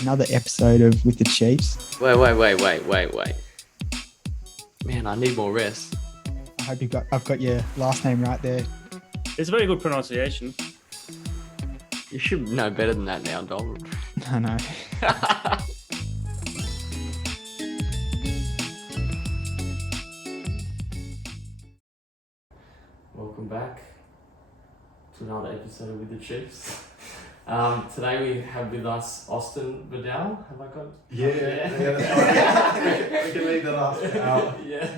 another episode of With the Chiefs. Wait. Man, I need more rest. I hope I've got your last name right there. It's a very good pronunciation. You should know better than that now, Dom. I know. Welcome back to another episode of With the Chiefs. Today we have with us Austin Vidal. Have I got? Yeah, we can leave the last bit out. Yeah.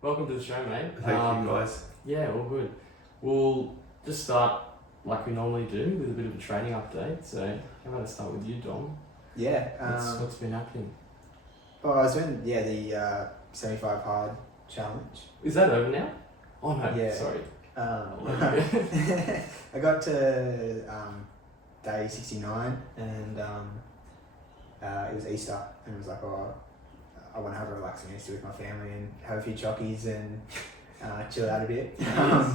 Welcome to the show, mate. Thank you, guys. Yeah, all good. We'll just start like we normally do with a bit of a training update. So how about I start with you, Dom? Yeah. What's been happening? Well, I was doing the 75 hard challenge. Is that over now? Oh no, Yeah. sorry. I got to day 69 and it was Easter and it was like, I want to have a relaxing Easter with my family and have a few chockies and chill out a bit. A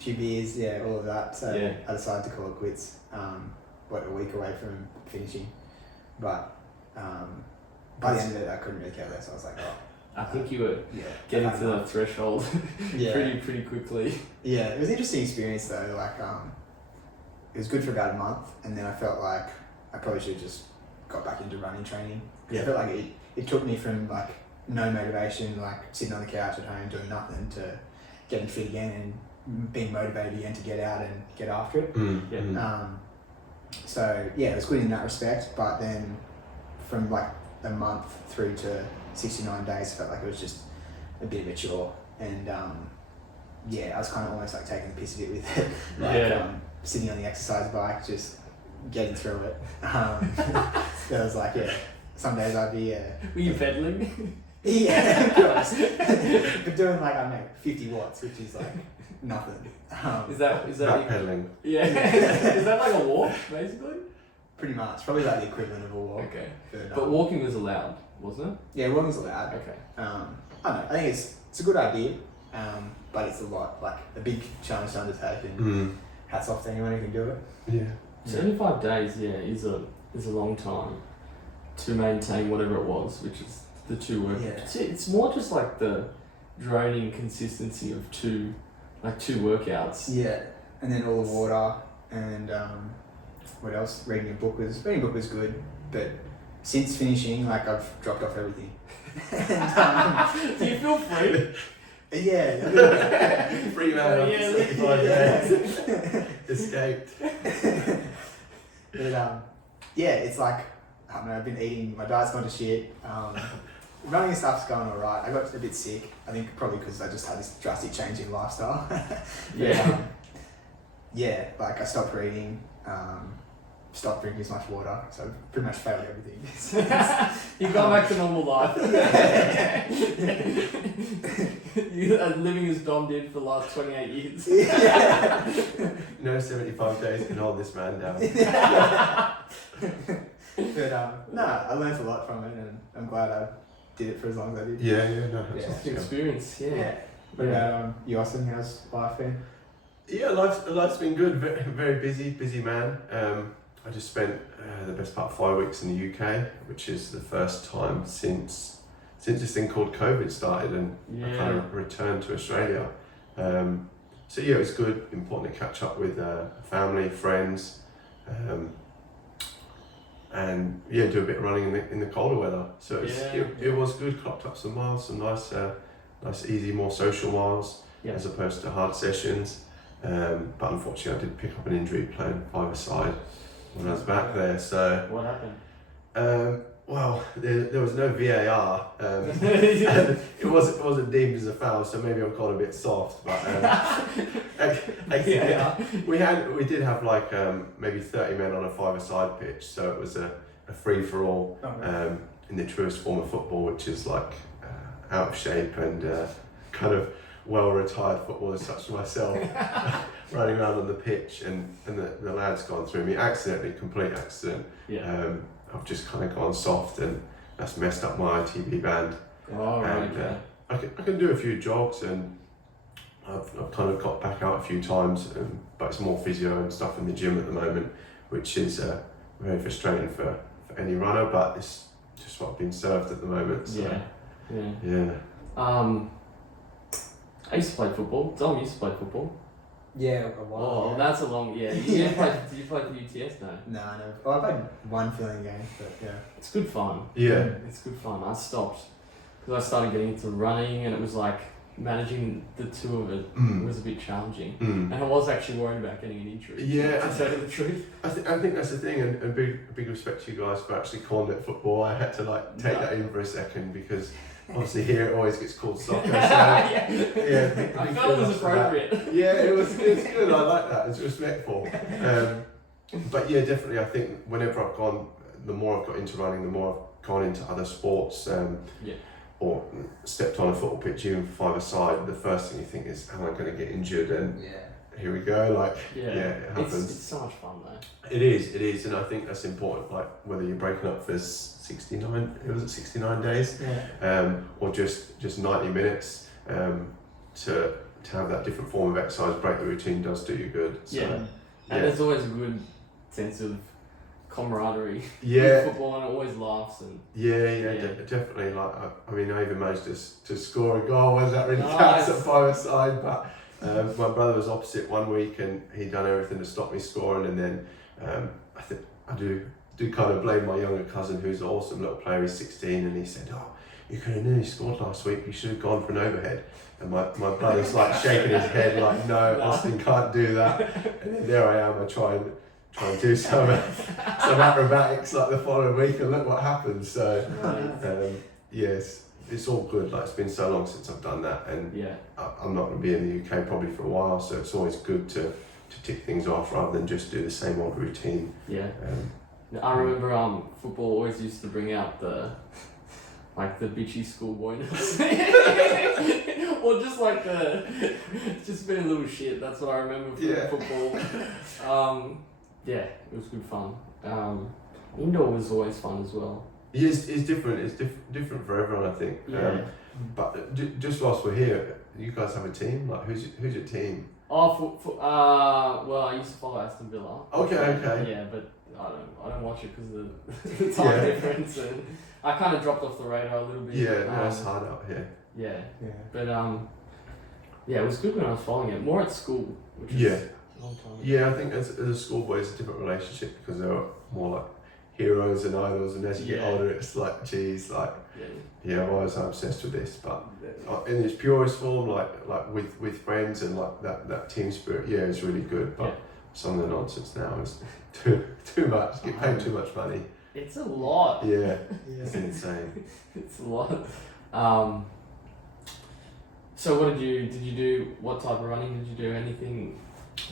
few beers, yeah, all of that. So Yeah. I decided to call it quits. A week away from finishing, but by the end of it, I couldn't really care less. I was like, I think you were yeah, getting to the threshold yeah. pretty quickly. Yeah, it was an interesting experience though. Like, it was good for about a month, and then I felt like I probably should have just got back into running training. Yeah. I felt like it took me from like no motivation, like sitting on the couch at home doing nothing, to getting fit again and being motivated again to get out and get after it. So yeah, it was good in that respect. But then from like a month through to 69 days, I felt like it was just a bit of a chore, and yeah, I was kind of almost like taking the piss a bit with it, like sitting on the exercise bike, just getting through it. It was like, yeah, some days I'd be Were you pedaling? yeah, of course, but doing like, I don't know, 50 watts, which is like nothing. Is that Backpedaling. Yeah. Is that like a walk basically? Pretty much, probably like the equivalent of a walk. Okay. But, But walking was allowed, wasn't it? yeah, walking's allowed. Okay. I don't know, I think it's a good idea, but it's a lot, like a big challenge to undertake, and hats off to anyone who can do it. Yeah. 75 days, is a long time to maintain whatever it was, which is the two work. Yeah. It's more just like the droning consistency of two workouts. Yeah, and then all the water, and what else? Reading a book was good, but since finishing, like, I've dropped off everything. And, Do you feel free? yeah, Free man after 75 days. Escaped. but yeah, it's like, I don't know, I've been eating, my diet's gone to shit. Running and stuff's going alright. I got a bit sick, I think probably because I just had this drastic change in lifestyle. But, yeah, like I stopped reading, stopped drinking as much water, so I've pretty much failed everything. You've gone back to normal life. You are living as Dom did for the last 28 years. No 75 days can hold this man down. But no, I learned a lot from it, and I'm glad I did it for as long as I did. Yeah, no. Yeah. It's an experience, yeah. What about you, Austin? How's life been? Yeah, life's been good. Very, very busy man. I just spent the best part of 5 weeks in the UK, which is the first time since this thing called COVID started, and I kind of returned to Australia. So yeah, it was good. Important to catch up with family, friends, and yeah, do a bit of running in the colder weather. So it was good. Clocked up some miles, some nice easy, more social miles, as opposed to hard sessions. But unfortunately, I did pick up an injury playing five-a-side when I was back there. So What happened? well, there was no VAR. It wasn't deemed as a foul, so maybe I'm called a bit soft. But we did have like maybe 30 men on a five-a-side pitch, so it was a free for all in the truest form of football, which is like out of shape and kind of well-retired footballers such as myself running around on the pitch, and the lad's gone through me complete accident. I've just kind of gone soft, and that's messed up my ITB band. Oh, right, And I can do a few jogs, and I've kind of got back out a few times, but it's more physio and stuff in the gym at the moment, which is very frustrating for any runner, but it's just what I've been served at the moment. So, yeah. I used to play football. Dom used to play football. Yeah, a while. Oh, yeah. that's a long, yeah. Did you play for UTS? No. No, no. Well, I played one filling game, but yeah. It's good fun. Yeah. It's good fun. I stopped because I started getting into running, and it was like managing the two of it was a bit challenging. And I was actually worried about getting an injury. Yeah. To tell you the truth. I think that's the thing, and big respect to you guys for actually calling it football. I had to like take that in for a second because obviously here it always gets called soccer. So, yeah, I felt it was appropriate. Yeah, it was good. I like that. It's respectful. But yeah, definitely. I think whenever I've gone, the more I've got into running, the more I've gone into other sports. Or stepped on a football pitch, even five-a-side, the first thing you think is, am I going to get injured? And here we go. Like, it happens. It's so much fun though. It is, and I think that's important. Like whether you're breaking up for 69 days, or just 90 minutes, to have that different form of exercise, break the routine does do you good. So, and there's always a good sense of camaraderie Yeah. with football, and it always laughs and definitely. Like I mean, I even managed to score a goal. Was that really Nice. counts at five-a-side? But my brother was opposite one week, and he'd done everything to stop me scoring. And then I think I do kind of blame my younger cousin, who's an awesome little player. He's 16, and he said, "Oh, you could have nearly scored last week. You should have gone for an overhead." And my brother's like shaking his head, like, "No, Austin can't do that." And then there I am. I try and do some acrobatics like the following week, and look what happens. So yes, it's all good. Like it's been so long since I've done that, and I'm not going to be in the UK probably for a while, so it's always good to tick things off rather than just do the same old routine. I remember football always used to bring out the bitchy schoolboyness. Or just like just being a little shit. That's what I remember from football. It was good fun. Indoor was always fun as well. Yeah, it's different. It's different for everyone, I think. But just whilst we're here, you guys have a team. Like, who's your team? Oh, well, I used to follow Aston Villa. Okay. Yeah, but I don't watch it because of the time difference, and I kind of dropped off the radar a little bit. It's hard out here. But it was good when I was following it. More at school, which is a long time ago. Yeah, I think as a schoolboy, it's a different relationship because they're more like heroes and idols, and as you get older, it's like, geez, like, why was I obsessed with this? But in its purest form, like with friends and like that team spirit, it's really good. But some of the nonsense now is too much. Get paid too much money. It's a lot. It's insane. It's a lot. So what did you do? What type of running did you do? Anything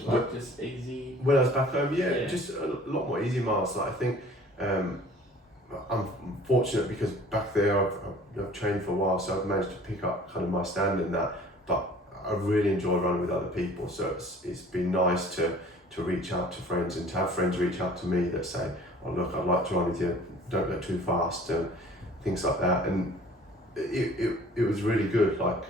like just easy? When I was back home, just a lot more easy miles. Like I think I'm fortunate because back there I've trained for a while, so I've managed to pick up kind of my stand in that. But I really enjoy running with other people, so it's been nice to reach out to friends and to have friends reach out to me that say, "Oh look, I'd like to run with you. Don't go too fast," and things like that. And it was really good, like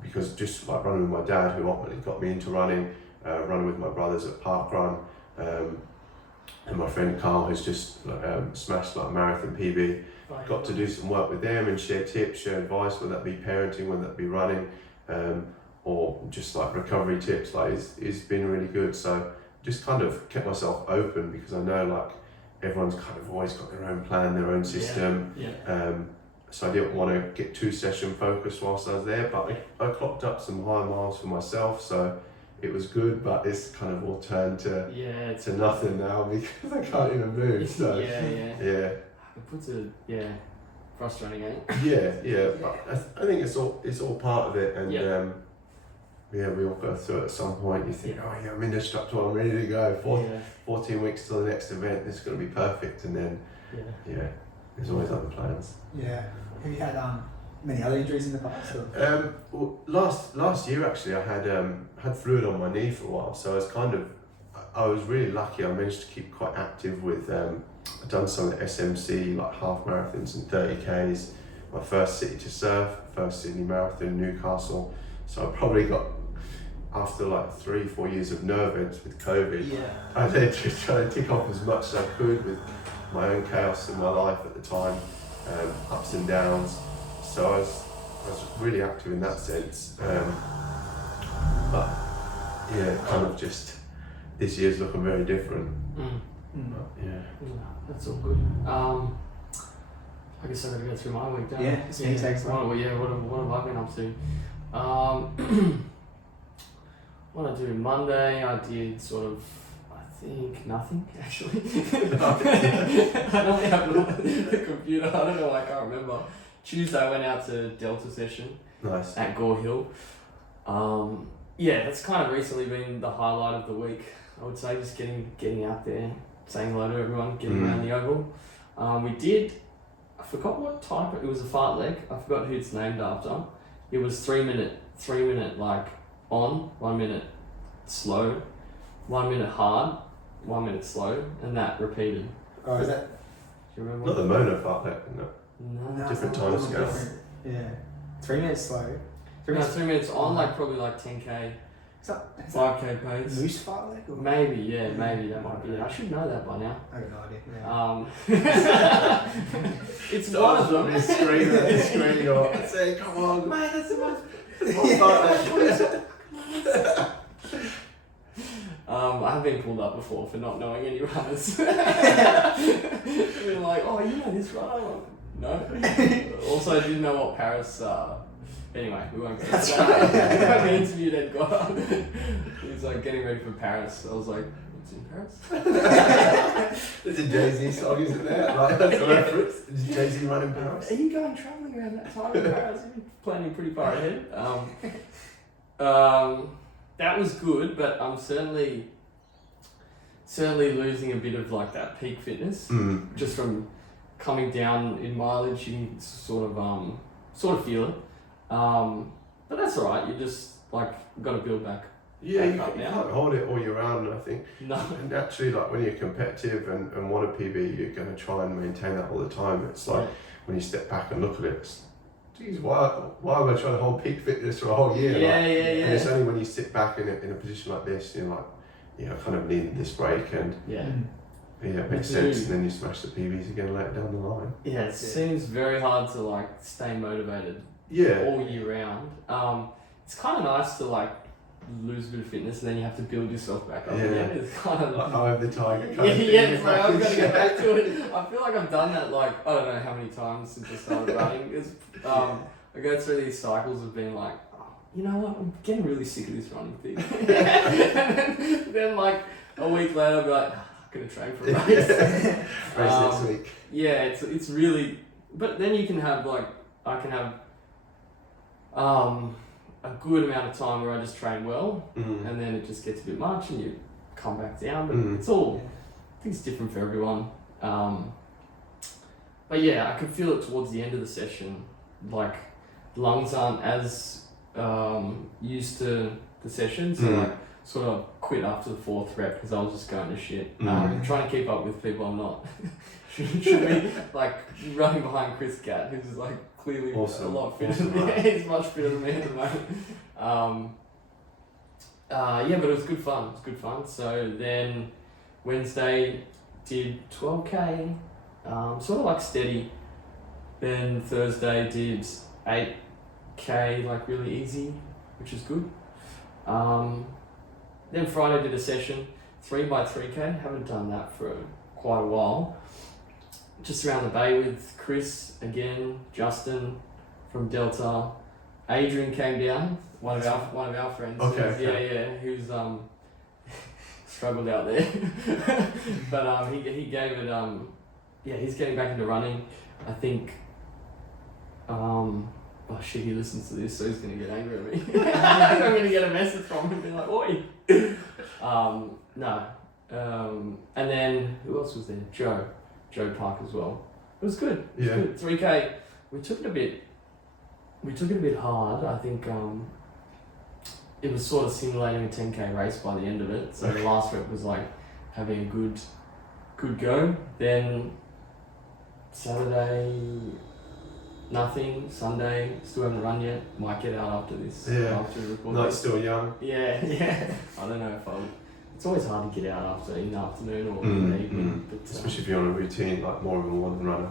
because just like running with my dad, who ultimately got me into running, running with my brothers at Parkrun, and my friend Carl, who's just smashed like a marathon PB. Got to do some work with them and share tips, share advice, whether that be parenting, whether that be running, or just like recovery tips. Like it's been really good. So just kind of kept myself open because I know like everyone's kind of always got their own plan, their own system. So I didn't want to get too session focused whilst I was there, but I clocked up some high miles for myself, so it was good. But it's kind of all turned to nothing now because I can't even move. So it puts frustrating, eh? But I think it's all part of it, and we all go through it at some point. You think, I'm indestructible, I'm ready to go. 14 weeks till the next event, this is going to be perfect, and then there's always other plans. Have you had many other injuries in the past? Well, last year actually, I had fluid on my knee for a while, so I was really lucky. I managed to keep quite active with. I've done some SMC like half marathons and 30Ks. My first city to surf, first Sydney Marathon, Newcastle. So I probably got after like 3-4 years of nervous with COVID, Yeah. I then just trying to tick off as much as I could with my own chaos in my life at the time, ups and downs. So I was really active in that sense. But yeah, kind of just this year's looking very different. Yeah. That's all good. I guess I gotta go through my week, don't I? Yeah, it's me, takes what have I been up to? What I do Monday, I did sort of, I think, nothing actually. I don't have the computer, I don't know, I can't remember. Tuesday I went out to Delta session Nice. at Gore Hill. Yeah, that's kind of recently been the highlight of the week. I would say just getting out there, saying hello to everyone, getting around the oval. We did, I forgot what type, it was a fartlek. I forgot who it's named after. It was 3 minute like on, 1 minute slow, 1 minute hard, 1 minute slow, and that repeated. Oh, is that? Do you remember? Not the mono fartlek, no. No. Different it's time not scale. different. Yeah. 3 minutes slow. 3 No, minutes. 3 minutes on, like probably like 10k, Is that 5k pace. loose fartlek or? Maybe, yeah, maybe that might be it. I should know that by now. I got no idea. Yeah. It's one of them. Screaming or say, come on, Mate, that's the most. I have been pulled up before for not knowing any runners. Been like, oh, you know this runner? No. Also, I didn't know what Paris. Anyway, we won't get into that. We interviewed Ed Goddard. He's like getting ready for Paris. I was like, what's in Paris? There's a Jay-Z song, isn't there? Like, that's a reference. Is Jay-Z running Paris? Are you going travelling around that time in Paris? You're planning pretty far ahead. That was good, but I'm certainly losing a bit of like that peak fitness just from coming down in mileage. You can sort of feel it, but that's all right. You just like got to build back. Yeah, you up now. can't hold it all year round, I think. No. And naturally, like when you're competitive and want a PB, you're going to try and maintain that all the time. It's like when you step back and look at it, it's, geez, why am I trying to hold peak fitness for a whole year? Yeah, like, yeah. And it's only when you sit back in a position like this, you're like, kind of need this break, and Yeah. it makes sense, and then you smash the PBs again later down the line. Yeah, it seems very hard to like stay motivated Yeah. all year round. It's kind of nice to like lose a bit of fitness and then you have to build yourself back up again. It's kind of Like, I have the target kind of thing. yeah, so I've got to get back to it. I feel like I've done that like I don't know how many times since I started running. I go through these cycles of being like, oh, you know what, I'm getting really sick of this running thing. And then like a week later I'll be like, I'm gonna train for a race. Race next week. Yeah, it's really, but then you can have like, I can have a good amount of time where I just train well, and then it just gets a bit much and you come back down, but it's all, I think it's different for everyone. But yeah, I could feel it towards the end of the session, like lungs aren't as used to the session, so like sort of quit after the 4th rep because I was just going to shit. Trying to keep up with people I'm not. should be like running behind Chris Gatt, who's like clearly Awesome. a lot fitter than me. He's much fitter than me at the moment. Yeah, but it was good fun. It was good fun. So then Wednesday did 12k, sort of like steady. Then Thursday did 8k, like really easy, which is good. Then Friday did a session, 3x3k. Haven't done that for quite a while. Just around the bay with Chris again, Justin from Delta, Adrian came down, one of our friends. Okay. Who's struggled out there, but he gave it. He's getting back into running. I think. Oh shit! He listens to this, so he's gonna get angry at me. I'm gonna get a message from him being like, "Oi." No. And then who else was there? Joe Park as well. It was good. It was good. 3k. We took it a bit hard. I think it was sort of simulating a 10k race by the end of it. So the last rep was like having a good go. Then nothing. Sunday, still haven't run yet. Might get out after this. Yeah. After we record Not this. still young. Yeah, yeah. I don't know if I'll. It's always hard to get out after in the afternoon or in the evening. But, Especially if you're on a routine, like more of a morning runner.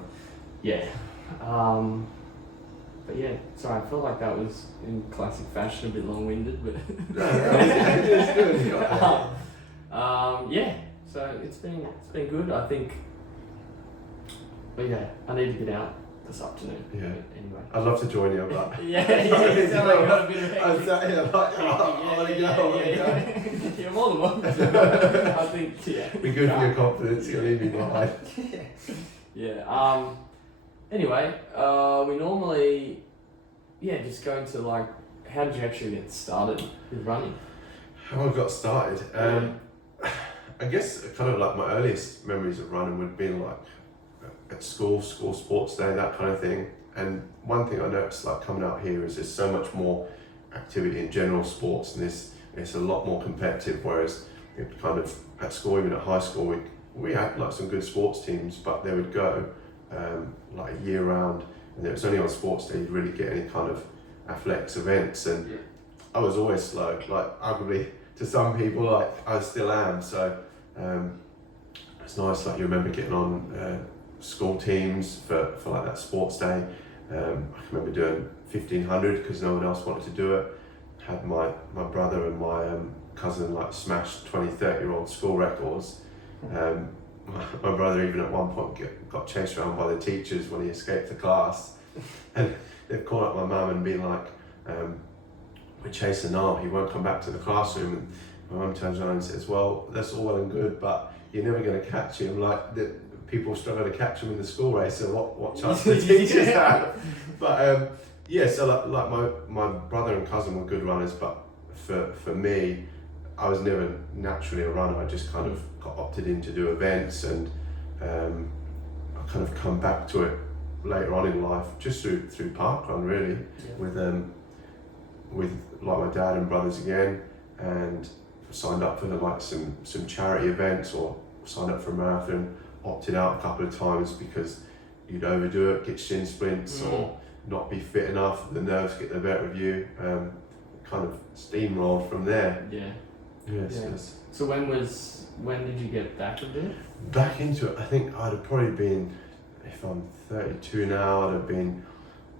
yeah. But yeah, sorry, I felt like that was in classic fashion a bit long-winded, but It's good. You got there. yeah. So it's been good. I think. But yeah, I need to get out this afternoon. Yeah. Anyway. I'd love to join you, but Yeah, you sound like you got a bit of I'm sat here like, I want to go, I want to go. You're more than welcome. I think, yeah. Be good for your confidence, you'll leave me behind. Yeah. Anyway, we normally, just go into like, how did you actually get started with running? How I got started? I guess kind of like my earliest memories of running would be like at school sports day, that kind of thing. And one thing I noticed like coming out here is there's so much more activity in general sports, and it's a lot more competitive, whereas it kind of at school, even at high school, we had like some good sports teams, but they would go like year round, and it was only on sports day you'd really get any kind of athletics events. And I was always slow, like arguably to some people, like I still am. So it's nice, like you remember getting on school teams for like that sports day. I can remember doing 1500 because no one else wanted to do it. Had my brother and my cousin like smashed 20-30-year-old school records. My brother even at one point got chased around by the teachers when he escaped the class, and they've called up my mum and been like, we're chasing now, he won't come back to the classroom. And my mum turns around and says, well, that's all well and good, but you're never going to catch him. Like people struggle to catch him in the school race, so what chance do the teachers have? But so like my brother and cousin were good runners, but for me, I was never naturally a runner. I just kind of got opted in to do events, and I kind of come back to it later on in life just through parkrun really, with like my dad and brothers again, and signed up for like some charity events, or signed up for a marathon, opted out a couple of times because you'd overdo it, get shin splints, or not be fit enough, the nerves get the better of you, kind of steamrolled from there. Yes. So when did you get back into it? Back into it, I think I'd have probably been, if I'm 32 now, I'd have been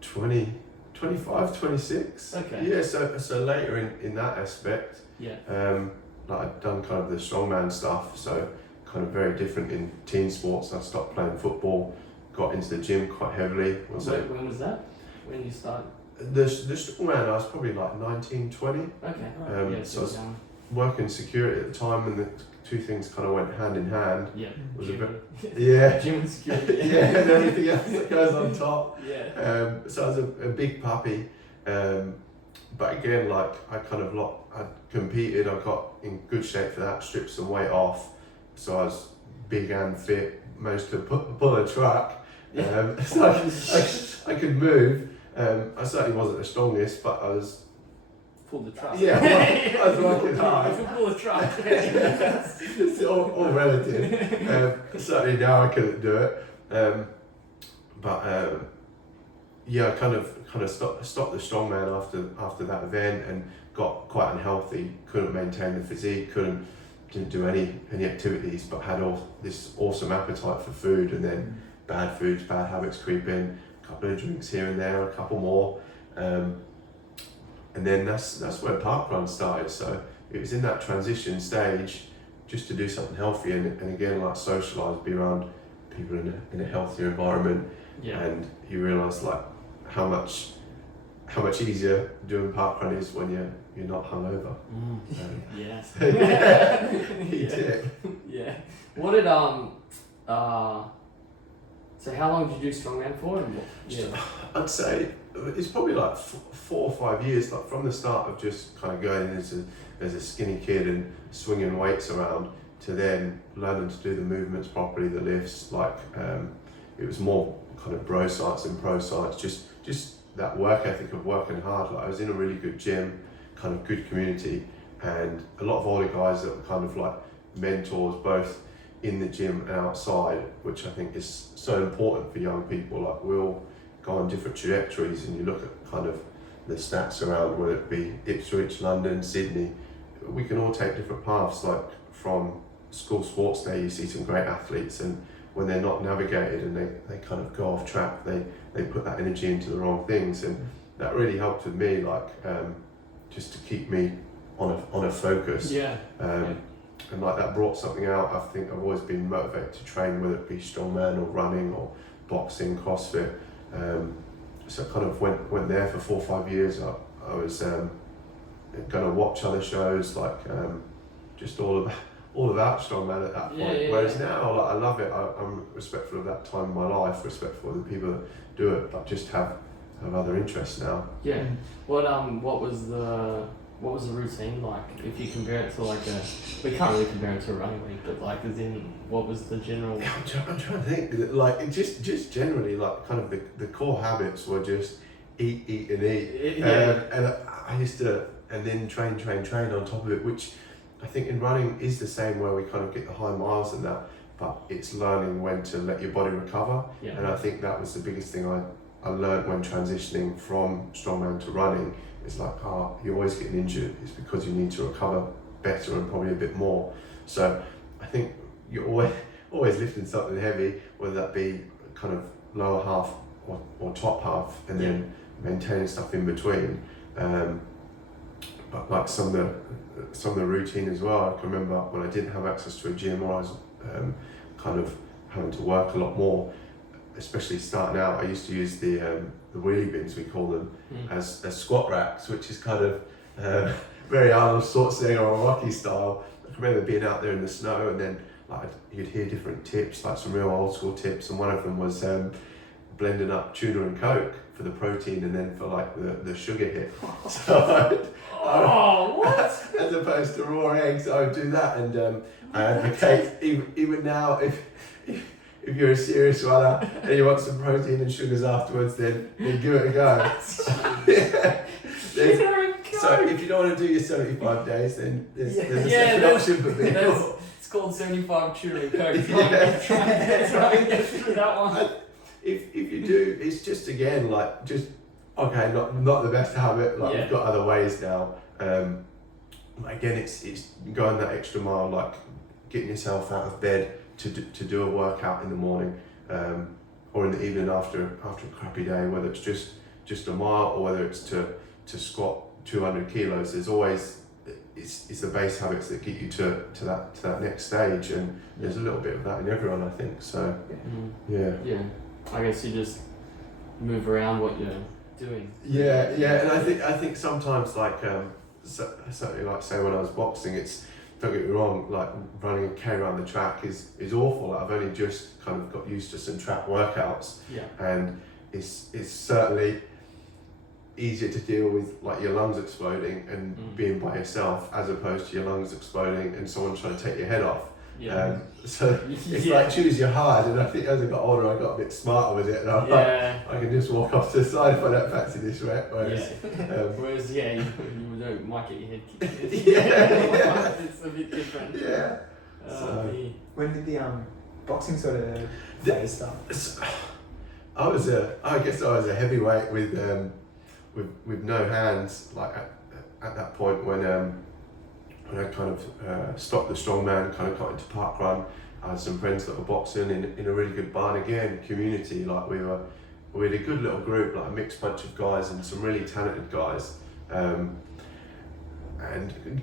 20, 25, 26. Okay. Yeah, so later in that aspect. Yeah. Like I'd done kind of the strongman stuff, so kind of very different in team sports. I stopped playing football, got into the gym quite heavily. When was that? When did you start? The strongman, I was probably like 19, 20. Okay. So I was working security at the time, and the two things kind of went hand in hand. Yeah. Was gym. a bit, Gym and security. yeah, and everything else that goes on top. Yeah. So I was a big puppy, but again, like I competed, I got in good shape for that, stripped some weight off, so I was big and fit, managed to pull a truck, so I could move. I certainly wasn't the strongest, but I was. Pull the truck. Yeah, I was working hard. If you pull the truck. It's all relative. Certainly now I couldn't do it. I kind of stopped the strongman after that event, and got quite unhealthy. Couldn't maintain the physique. Didn't do any activities, but had this awesome appetite for food, and then bad foods, bad habits creep in. A couple of drinks here and there, a couple more. And then that's where parkrun started. So it was in that transition stage, just to do something healthy, and again, like socialise, be around people in a healthier environment. Yeah. And you realise like how much easier doing parkrun is when you're not hungover. Yes. You did. Yeah. What did so how long did you do strongman for? And I'd say it's probably like 4 or 5 years, like from the start of just kind of going as a skinny kid and swinging weights around, to then learning to do the movements properly, the lifts. Like it was more kind of bro science and pro science, just that work ethic of working hard. Like I was in a really good gym, kind of good community, and a lot of older guys that were kind of like mentors, both in the gym and outside, which I think is so important for young people. Like go on different trajectories, and you look at kind of the stats around, whether it be Ipswich, London, Sydney, we can all take different paths. Like from school sports day, you see some great athletes, and when they're not navigated and they kind of go off track, they put that energy into the wrong things, and that really helped with me, like just to keep me on a focus. And like that brought something out. I think I've always been motivated to train, whether it be strongman or running or boxing, CrossFit. So I kind of went there for 4 or 5 years. I was going to watch other shows, like just all about strongman at that point. Whereas now, like, I love it. I'm respectful of that time in my life, respectful of the people that do it, but just have other interests now. Yeah. What was the routine like? If you compare it to like we can't really compare it to a running league, but like as in, what was the general? Yeah, I'm trying to think. Like just generally, like kind of the core habits were just eat and eat. And I used to, and then train on top of it, which I think in running is the same, where we kind of get the high miles and that, but it's learning when to let your body recover. Yeah. And I think that was the biggest thing I learned when transitioning from strongman to running. It's like, you're always getting injured. It's because you need to recover better and probably a bit more. So I think you're always lifting something heavy, whether that be kind of lower half or top half, and then maintaining stuff in between. But like some of the routine as well. I can remember when I didn't have access to a gym, or I was kind of having to work a lot more, especially starting out. I used to use the wheelie bins, we call them, as squat racks, which is kind of very Arnold Schwarzenegger or Rocky style. I can remember being out there in the snow, and then like you'd hear different tips, like some real old school tips, and one of them was blending up tuna and Coke for the protein, and then for like the sugar hit. So what? As opposed to raw eggs, I would do that, and I advocate even now, if you're a serious runner and you want some protein and sugars afterwards, then give it a go. So if you don't want to do your 75 days, then there's a second option for people. It's called 75 Cheerio Coke. Yeah. Try and get through that one. If you do, it's just again like just okay, not the best habit. Like we've got other ways now. Again, it's going that extra mile, like getting yourself out of bed to do a workout in the morning, or in the evening after a crappy day, whether it's just a mile or whether it's to squat 200 kilos. There's always it's the base habits that get you to that next stage, and there's a little bit of that in everyone, I think. So yeah. I guess you just move around what you're doing. Yeah, and I think sometimes like certainly like say when I was boxing, it's, don't get me wrong, like running a K around the track is awful. Like, I've only just kind of got used to some track workouts, and it's certainly easier to deal with like your lungs exploding and being by yourself, as opposed to your lungs exploding and someone trying to take your head off. So it's like choose your hard, and I think as I got older I got a bit smarter with it, and I'm like, I can just walk off to the side if I don't fancy this rep. Whereas you might get your head kicked. It's a bit different. When did the boxing sort of phase start? I guess I was a heavyweight with no hands, like at that point when I kind of stopped the strongman, kind of got into park run. I had some friends that were boxing in a really good barn, again, community. Like we had a good little group, like a mixed bunch of guys and some really talented guys, and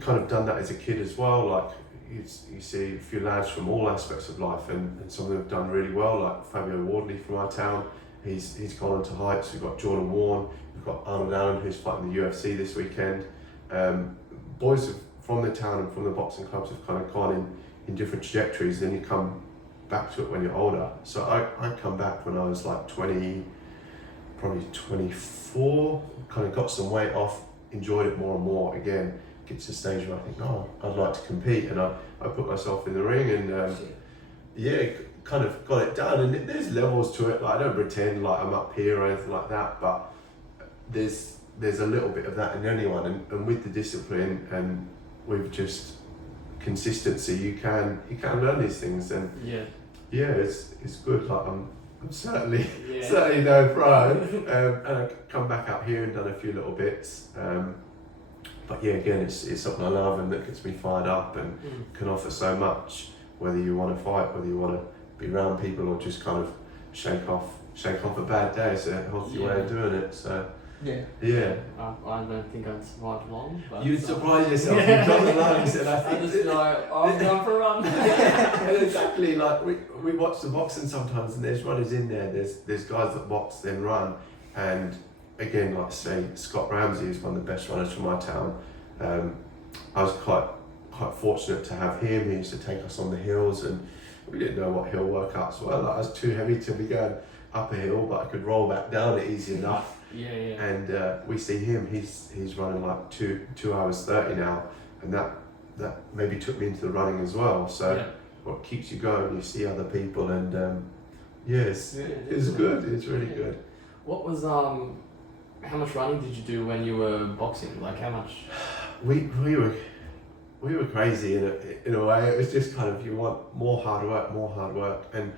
kind of done that as a kid as well. Like you see a few lads from all aspects of life, and some of them have done really well, like Fabio Wardley from our town. He's gone on to heights. We've got Jordan Warren, we've got Arnold Allen, who's fighting the UFC this weekend. Boys from the town and from the boxing clubs have kind of gone in different trajectories, then you come back to it when you're older. So I come back when I was like 20, probably 24, kind of got some weight off, enjoyed it more and more. Again, get to a stage where I think, I'd like to compete, and I put myself in the ring, and kind of got it done. And there's levels to it. Like I don't pretend like I'm up here or anything like that, but there's a little bit of that in anyone, and with the discipline and with just consistency, you can learn these things, and it's good. Like I'm certainly Yeah. certainly no pro. And I've come back up here and done a few little bits. But yeah, again, it's something I love and that gets me fired up and can offer so much. Whether you want to fight, whether you want to be around people, or just kind of shake off a bad day. It's a healthy way of doing it. So Yeah. yeah. I don't think I'd survive long. But You'd surprise yourself. You've got the lungs, and I I think just be like, oh, I'm going for a run. and exactly, like we watch the boxing sometimes, and there's runners in there. There's guys that box then run, and again, like say Scott Ramsey is one of the best runners from my town. I was quite fortunate to have him. He used to take us on the hills, and we didn't know what hill workouts were. Like I was too heavy to be going up a hill, but I could roll back down it easy enough. Yeah. And we see him. He's running like 2 hours 30 now, and that maybe took me into the running as well. So what keeps you going? You see other people, and it's good. It's really good. What was how much running did you do when you were boxing? Like how much? We were crazy in a way. It was just kind of, you want more hard work, and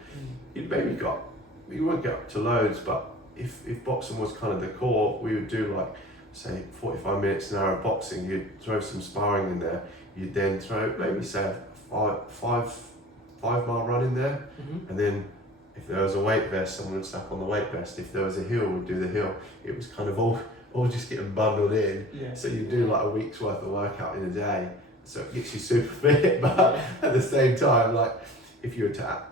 you won't get up to loads, but if boxing was kind of the core, we would do like say 45 minutes an hour of boxing. You'd throw some sparring in there. You'd then throw maybe say a 5-mile run in there, and then if there was a weight vest, someone would stack on the weight vest. If there was a hill, we'd do the hill. It was kind of all just getting bundled in. Yeah. So you do like a week's worth of workout in a day. So it gets you super fit, but at the same time, like if you were to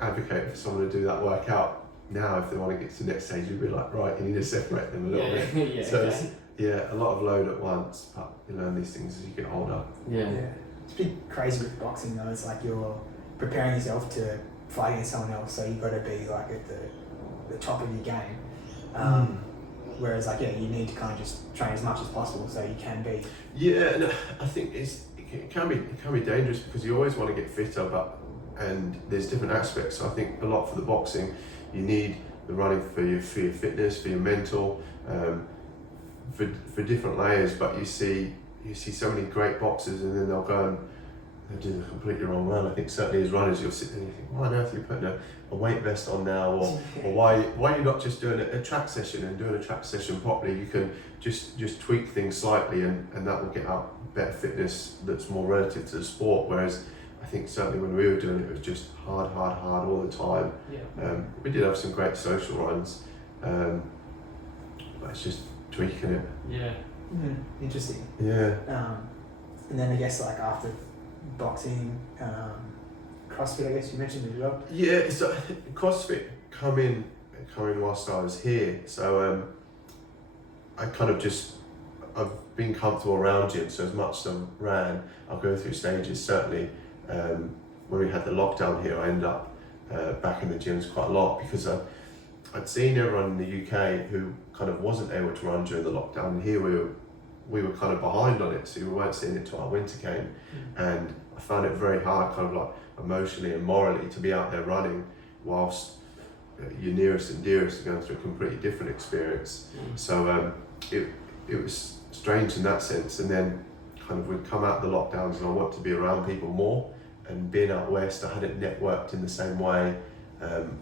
advocate for someone to do that workout now, if they want to get to the next stage, you'd be like, right, you need to separate them a little bit. So it's a lot of load at once, but you learn these things as you get older. Yeah. It's pretty crazy with boxing though. It's like you're preparing yourself to fight against someone else, so you've got to be like at the top of your game. Whereas like you need to kind of just train as much as possible so you can be. Yeah, no, I think it can be dangerous because you always want to get fitter, and there's different aspects. So I think a lot for the boxing, you need the running for your fitness, for your mental, for different layers. But you see so many great boxers, and then they'll go and they'll do the completely wrong run. I think certainly as runners, you'll sit there and you think, why on earth are you putting a weight vest on now, or why are you not just doing a track session and doing a track session properly? You can just tweak things slightly, and that will get out better fitness that's more relative to the sport. Whereas I think certainly when we were doing it, it was just hard all the time. We did have some great social runs, but it's just tweaking it. Interesting. Yeah. And then I guess like after boxing, CrossFit, I guess you mentioned as well. Yeah, so CrossFit come in whilst I was here. So I kind of I've been comfortable around gyms. So as much as I ran, I'll go through stages. Certainly, when we had the lockdown here, I ended up back in the gyms quite a lot because I'd seen everyone in the UK who kind of wasn't able to run during the lockdown, and here we were kind of behind on it, so we weren't seeing it till our winter came, and I found it very hard, kind of like emotionally and morally, to be out there running whilst your nearest and dearest are going through a completely different experience. So it was strange in that sense, and then kind of we'd come out of the lockdowns and I wanted to be around people more, and being out west I hadn't networked in the same way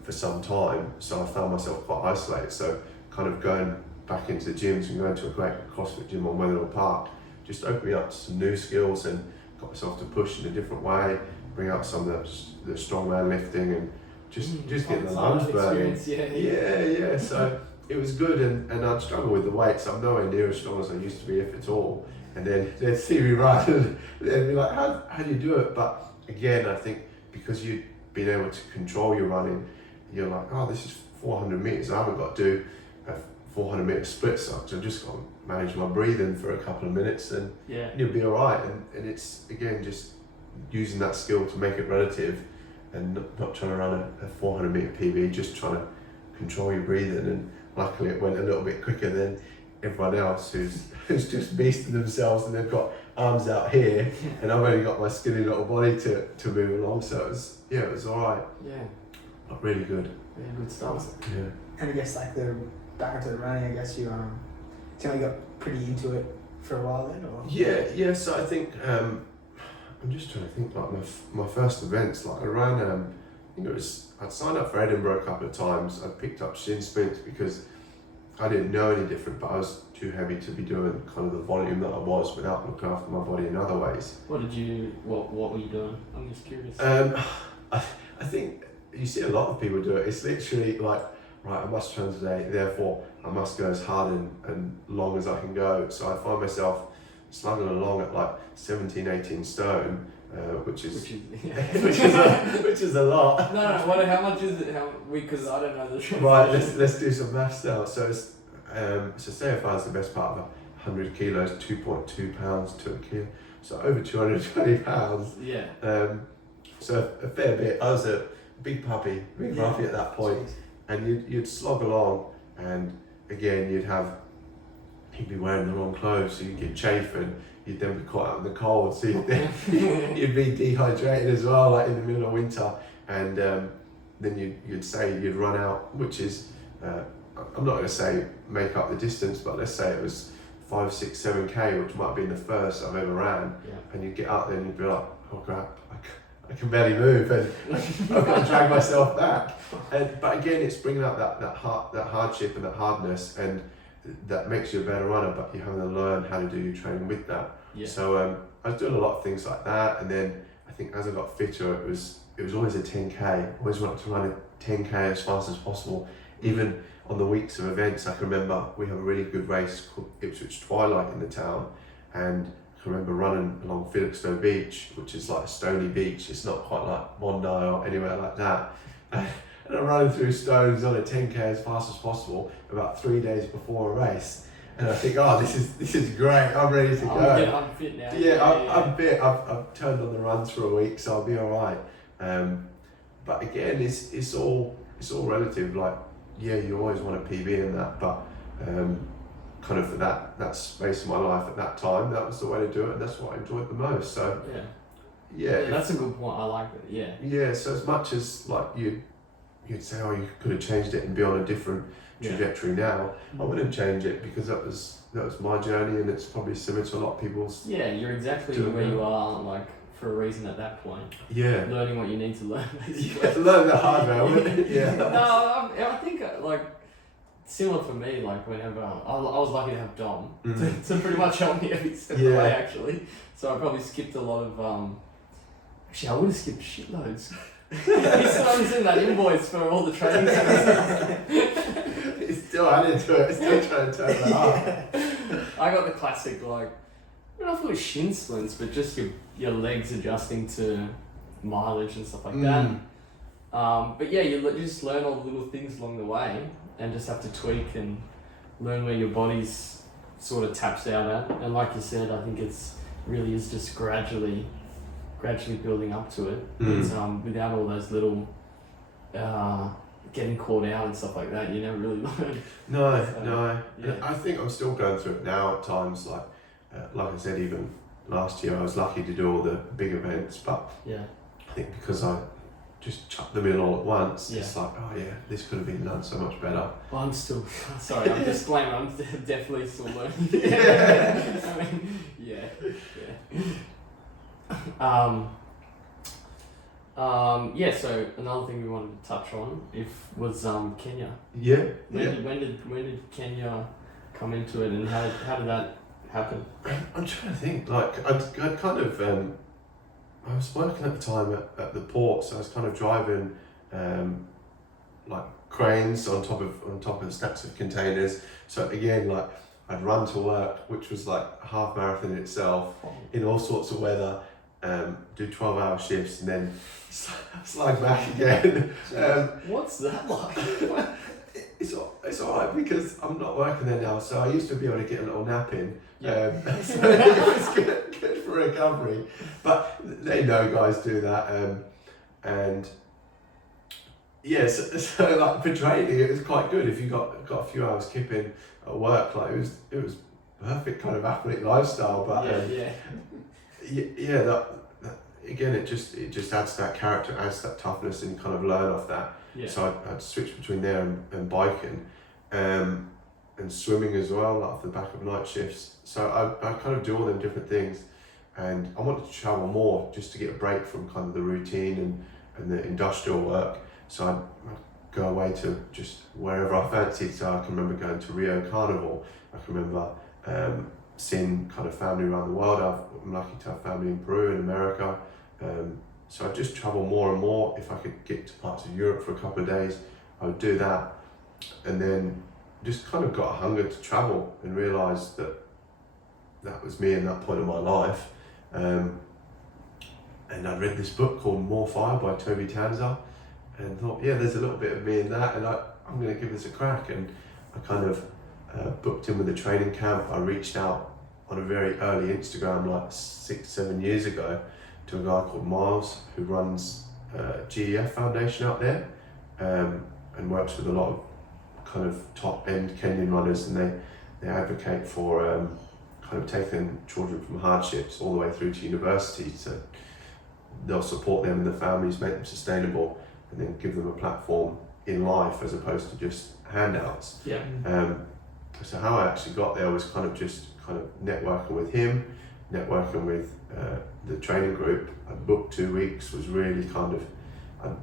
for some time, so I found myself quite isolated. So kind of going back into the gyms and going to a great CrossFit gym on Wetherell Park just opened me up to some new skills and got myself to push in a different way, bring out some of the strongman lifting and just getting the lungs burning. Yeah. So it was good, and I'd struggle with the weights. I'm nowhere near as strong as I used to be, if at all. And then they'd see me run and they'd be like, how do you do it? But again, I think because you'd been able to control your running, you're like, oh, this is 400 meters. I haven't got to do a 400 meter split, so I've just got to manage my breathing for a couple of minutes and you'll be all right. And it's, again, just using that skill to make it relative and not trying to run a 400 meter PB, just trying to control your breathing. And luckily it went a little bit quicker than everyone else who's just beasting themselves and they've got arms out here and I've only got my skinny little body to move along. So it was all right. Yeah. But really good. Yeah, good stuff. Yeah. And I guess like back into the running, I guess you you got pretty into it for a while then, or? Yeah. So I think I'm just trying to think, like my first events. Like I ran think I'd signed up for Edinburgh a couple of times. I picked up shin splints because I didn't know any different, but I was too heavy to be doing kind of the volume that I was without looking after my body in other ways. What were you doing? I'm just curious. I think you see a lot of people do it. It's literally like, right, I must train today, therefore I must go as hard and long as I can go. So I find myself slugging along at like 17, 18 stone, which is a lot. No, how much is it? Because I don't know the truth. Right, let's do some maths now. So it's so say if I was the best part of 100 kilos, 2.2 pounds to a kilo, so over 220 pounds. Yeah. So a fair bit. I was a big puppy at that point, and you'd slog along, and again you'd be wearing the wrong clothes, so you'd get chafe, and you'd then be caught out in the cold, so you'd be dehydrated as well, like in the middle of winter, and then you'd run out, which is I'm not going to say make up the distance, but let's say it was 5, 6, 7k, which might have been the first I've ever ran, and you'd get out there and you'd be like, oh crap, I can barely move, and I've got to drag myself back. But again, it's bringing out that hardship and that hardness, and that makes you a better runner, but you're having to learn how to do your training with that. Yeah. So I was doing a lot of things like that, and then I think as I got fitter, it was always a 10k. Always wanted to run a 10k as fast as possible. Even on the weeks of events, I can remember we have a really good race called Ipswich Twilight in the town, and I can remember running along Felixstowe Beach, which is like a stony beach. It's not quite like Bondi or anywhere like that. And I'm running through stones on a 10k as fast as possible about 3 days before a race. And I think, oh, this is great. I'm ready to go. I'm fit now. Yeah, I'm fit. I've turned on the runs for a week, so I'll be all right. But again, it's all relative. Like, yeah, you always want a PB in that, but kind of for that space in my life at that time, that was the way to do it, and that's what I enjoyed the most. So yeah, that's a good point. I like it. Yeah. Yeah. So as much as like you'd say, oh, you could have changed it and be on a different trajectory now, I wouldn't change it, because that was my journey, and it's probably similar to a lot of people's. Yeah, you're exactly where you are, like, for a reason at that point. Yeah. Learning what you need to learn. Learn the hard way, wouldn't it? Yeah. No, I think like similar for me. Like whenever I was lucky to have Dom to pretty much help me every step of the way, actually. So I probably skipped a lot of. Actually, I would have skipped shitloads. He started in that invoice for all the training. He's still adding to it. Still trying to turn that up. I got the classic, like, I don't know if it was shin splints, but just your legs adjusting to mileage and stuff like that. But yeah, you just learn all the little things along the way, and just have to tweak and learn where your body's sort of taps out at. And like you said, I think it's really is just gradually building up to it. It's, without all those little getting caught out and stuff like that, you never really learn. No. Yeah. I think I'm still going through it now at times. Like I said, even last year I was lucky to do all the big events, but I think because I just chucked them in all at once, it's like, oh yeah, this could have been done so much better. Well, I'm still sorry. I'm disclaimer. I'm definitely still learning. I mean, So another thing we wanted to touch on was Kenya. Yeah. When did Kenya come into it, and how did that happen? I'm trying to think. Like I kind of I was working at the time at the port, so I was kind of driving like cranes on top of the stacks of containers. So again, like I'd run to work, which was like a half marathon in itself, in all sorts of weather. Do 12-hour shifts and then slide back again. What's that like? It's all right because I'm not working there now, so I used to be able to get a little nap in. So it was good for recovery. But they know guys do that, and yeah, so like for training, it was quite good if you got a few hours kipping at work. Like it was perfect kind of athlete lifestyle. But that again, it just adds that character, adds that toughness, and you kind of learn off that. Yeah. So I'd switch between there and biking, and swimming as well, like off the back of night shifts. So I kind of do all them different things, and I wanted to travel more just to get a break from kind of the routine and the industrial work. So I'd go away to just wherever I fancied. So I can remember going to Rio Carnival. I can remember seeing kind of family around the world. I'm lucky to have family in Peru and America. So I just travel more and more. If I could get to parts of Europe for a couple of days, I would do that. And then just kind of got a hunger to travel and realised that that was me in that point of my life. And I read this book called More Fire by Toby Tanza and thought, yeah, there's a little bit of me in that, and I'm going to give this a crack. And I kind of booked in with a training camp. I reached out on a very early Instagram, like 6-7 years ago, to a guy called Miles, who runs GEF Foundation out there, and works with a lot of kind of top end Kenyan runners, and they advocate for kind of taking children from hardships all the way through to university. So they'll support them and the families, make them sustainable, and then give them a platform in life as opposed to just handouts. Yeah. So how I actually got there was kind of networking with him, networking with the training group. I booked 2 weeks, was really kind of, I'd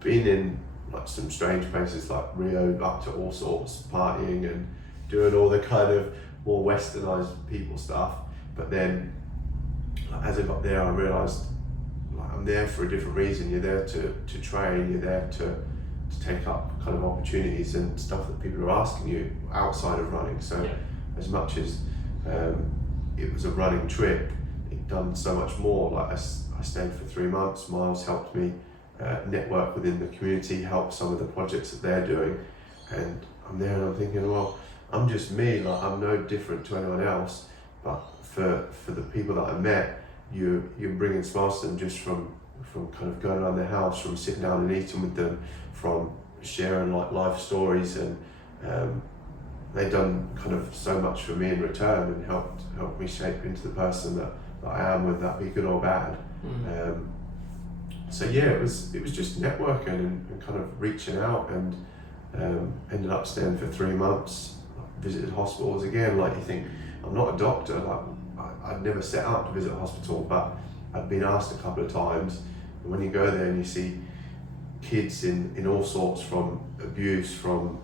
been in like some strange places like Rio, up to all sorts, partying and doing all the kind of more westernized people stuff. But then as I got there, I realized I'm there for a different reason. You're there to train, you're there to take up kind of opportunities and stuff that people are asking you outside of running. So as much as it was a running trip, it done so much more. Like I stayed for 3 months. Miles helped me network within the community, help some of the projects that they're doing, and I'm there and I'm thinking, well, I'm just me, like I'm no different to anyone else, but for the people that I met, you're bringing smiles to them just from kind of going around their house, from sitting down and eating with them, from sharing like life stories, and they've done kind of so much for me in return and helped me shape into the person that I am, whether that be good or bad. So yeah, it was just networking and kind of reaching out, and ended up staying for 3 months. Visited hospitals again. Like, you think, I'm not a doctor, like I'd never set out to visit a hospital, but I'd been asked a couple of times. And when you go there and you see kids in all sorts, from abuse, from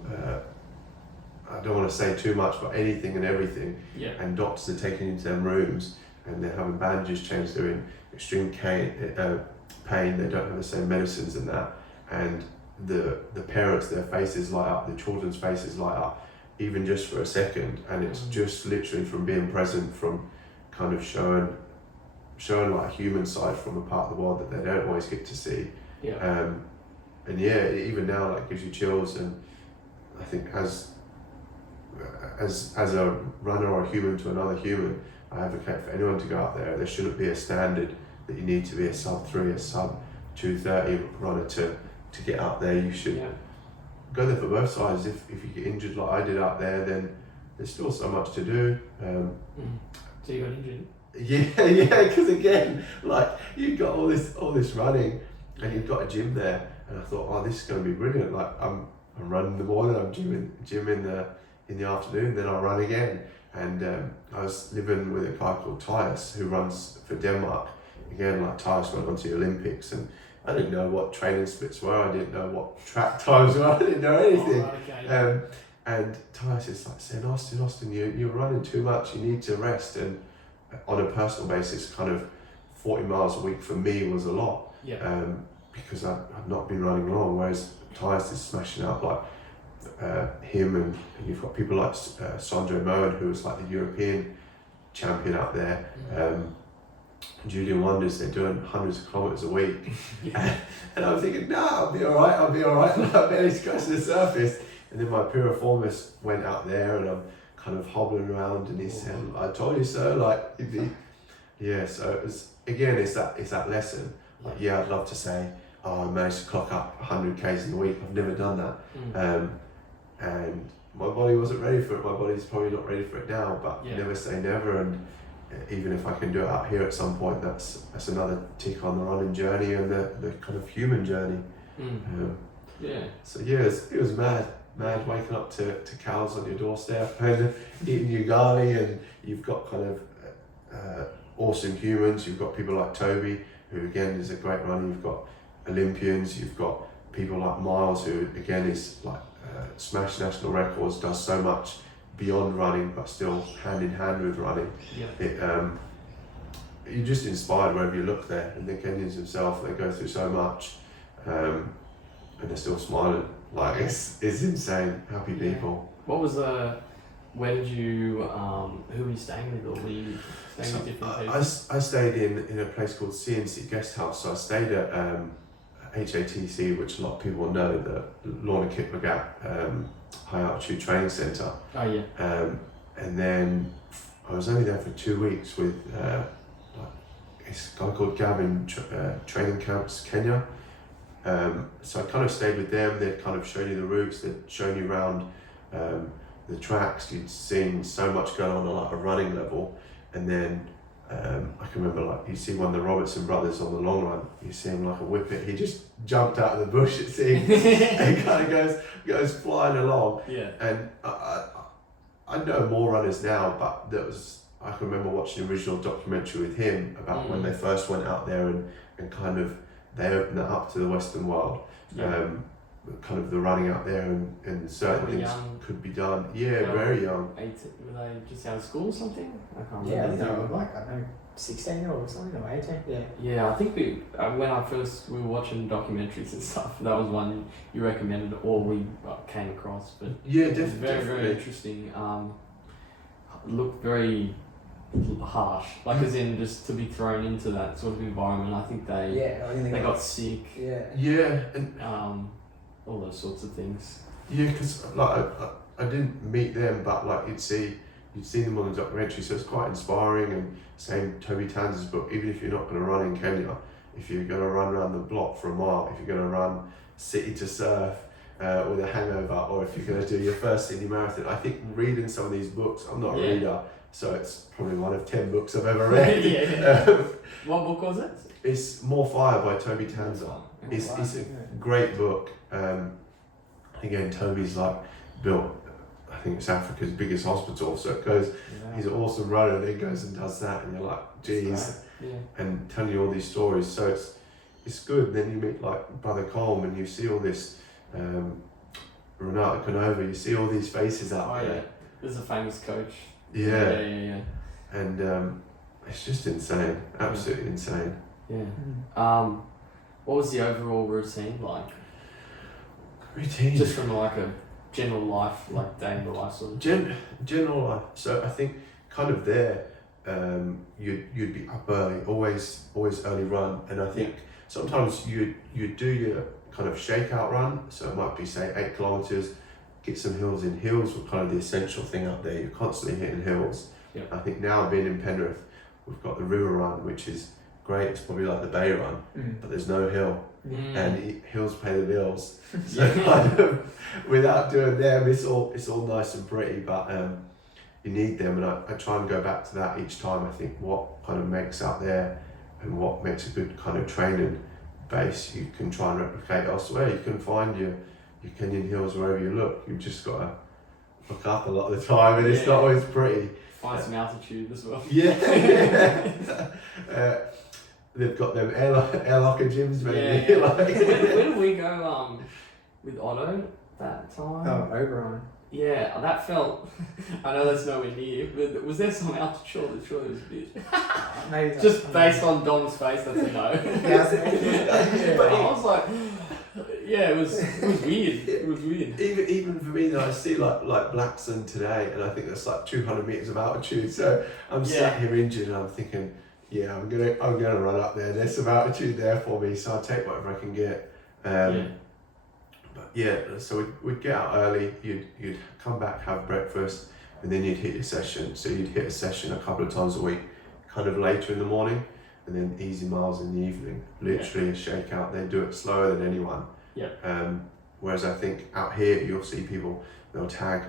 I don't want to say too much, but anything and everything, and doctors are taking you into them rooms and they're having bandages changed, they're in extreme pain, they don't have the same medicines and that, and the parents, their faces light up, the children's faces light up, even just for a second, and it's just literally from being present, from kind of showing like a human side from a part of the world that they don't always get to see. And yeah, even now, like, gives you chills. And I think as a runner or a human to another human, I advocate for anyone to go out there. There shouldn't be a standard that you need to be a sub-3, a sub-230 runner to get out there. You should go there for both sides. If you get injured like I did out there, then there's still so much to do. So you got injured? Yeah, because again, like, you've got all this running, and you've got a gym there, and I thought, oh, this is going to be brilliant. Like, I'm running in the morning, I'm gym in the afternoon, then I'll run again. And I was living with a guy called Tyus, who runs for Denmark. Again, like, Tyus went on to the Olympics, and I didn't know what training splits were, I didn't know what track times were, I didn't know anything. And Tyus is like saying, Austin, you're running too much, you need to rest. And on a personal basis, kind of 40 miles a week for me was a lot, because I've not been running long, whereas Tyus is smashing out, like him, and you've got people like Sanjay Mohan, who was like the European champion out there. Julian Wonders, they're doing hundreds of kilometres a week. And I'm thinking, no, I'll be all right. And I barely scratched the surface. And then my piriformis went out there, and I'm kind of hobbling around, and he said, I told you so. Like, so it was, again, it's that lesson. Like, I'd love to say, I managed to clock up 100 Ks in a week. I've never done that. And my body wasn't ready for it. My body's probably not ready for it now, but never say never. And even if I can do it out here at some point, that's another tick on the running journey and the kind of human journey. So it was mad waking up to cows on your doorstep and eating ugali, and you've got kind of awesome humans. You've got people like Toby, who again is a great runner. You've got Olympians. You've got people like Miles, who again is like smashed national records, does so much beyond running, but still hand in hand with running. You're just inspired wherever you look there. And the Kenyans themselves, they go through so much, and they're still smiling. Like it's insane. Happy people. What was where did you, who were you staying with, or were you staying with different people? I stayed in a place called CNC Guest House. So I stayed at HATC, which a lot of people know, the Lorna Kiplagat High Altitude Training Centre. Oh yeah. And then I was only there for 2 weeks with this guy called Gavin, Training Camps Kenya. So I kind of stayed with them. They'd kind of show you the routes, they'd show you around the tracks. You'd seen so much going on like a running level, and then I can remember like you see one of the Robertson brothers on the long run. You see him like a whippet. He just jumped out of the bush, it seems, and kind of goes flying along. Yeah. And I know more runners now, but I can remember watching the original documentary with him about when they first went out there and kind of they opened it up to the Western world. Yeah. Kind of the running out there and certain They were things young. could be done. Yeah, They were very young. 18, were they just out of school or something? I can't Yeah, I remember. think they were like, I don't know, 16 or something, or 18. Yeah. Yeah, I think we were watching documentaries and stuff, that was one you recommended or we came across, but Yeah, it was definitely. very, very interesting. Looked very harsh, like as in just to be thrown into that sort of environment. I think Yeah, I think they got sick, Yeah. Yeah, and all those sorts of things. yeah, because like I didn't meet them, but like you'd see them on the documentary, so it's quite inspiring. And same Toby Tanz's book. Even if you're not going to run in Kenya, if you're going to run around the block for a mile, if you're going to run city to surf with a hangover, or if you're going to do your first Sydney marathon, I think reading some of these books. I'm not a reader, so it's probably one of 10 books I've ever read. What book was it? It's More Fire by Toby Tanza. It's a great book. Again, Toby's like built, I think it's Africa's biggest hospital, so it goes, he's an awesome runner, and he goes and does that, and you're like, geez, and telling you all these stories, so it's good. Then you meet like Brother Colm, and you see all this, Renata Canova, you see all these faces out there. Yeah. There's a famous coach. Yeah. And it's just insane, absolutely insane. Yeah. What was the overall routine like? Routine. Just from like a general life, like day in the life sort of. General life. So I think kind of there, you'd be up early, always early run, and I think sometimes you do your kind of shakeout run. So it might be say 8 kilometers, get some hills in. Hills were kind of the essential thing up there. You're constantly hitting hills. Yeah. I think now being in Penrith, we've got the river run, which is great. It's probably like the bay run, but there's no hill. And hills pay the bills. So kind of without doing them, it's all nice and pretty, but you need them, and I try and go back to that each time. I think what kind of makes out there and what makes a good kind of training base, you can try and replicate elsewhere. You can find your Kenyan hills wherever you look. You've just got to look up a lot of the time, and it's not always pretty. Find some altitude as well. They've got them air locker gyms, maybe. Yeah. Where did we go with Otto that time? Oh, Oberon. Yeah, that felt. I know that's nowhere near, but was there some altitude? Surely it was a bit. Maybe Just based on Dom's face, that's a no. But I was like, yeah, it was weird. It was weird. Even for me, though, I see like Blackson today, and I think that's like 200 meters of altitude. So I'm sat here injured, and I'm thinking, yeah, I'm gonna run up there. There's some altitude there for me, so I'll take whatever I can get. But yeah, so we'd get out early. You'd come back, have breakfast, and then you'd hit your session. So you'd hit a session a couple of times a week, kind of later in the morning, and then easy miles in the evening. Literally a shakeout. They do it slower than anyone. Whereas I think out here you'll see people, they'll tag.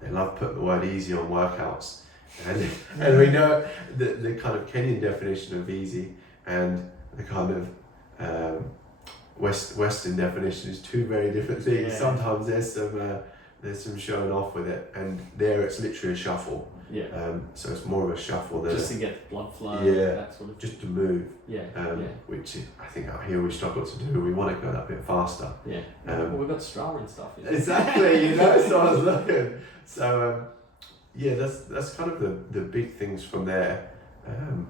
They love putting the word easy on workouts. And we know the kind of Kenyan definition of easy and the kind of Western definition is two very different things. Sometimes there's some showing off with it, and there it's literally a shuffle. Yeah. So it's more of a shuffle than Just to get blood flow. Yeah, That sort of. just to move. Yeah. Which I think out here we struggle to do. We want to go that bit faster. Yeah. Well, we've got Strava and stuff. You know? Exactly, so I was looking. So that's kind of the big things from there. And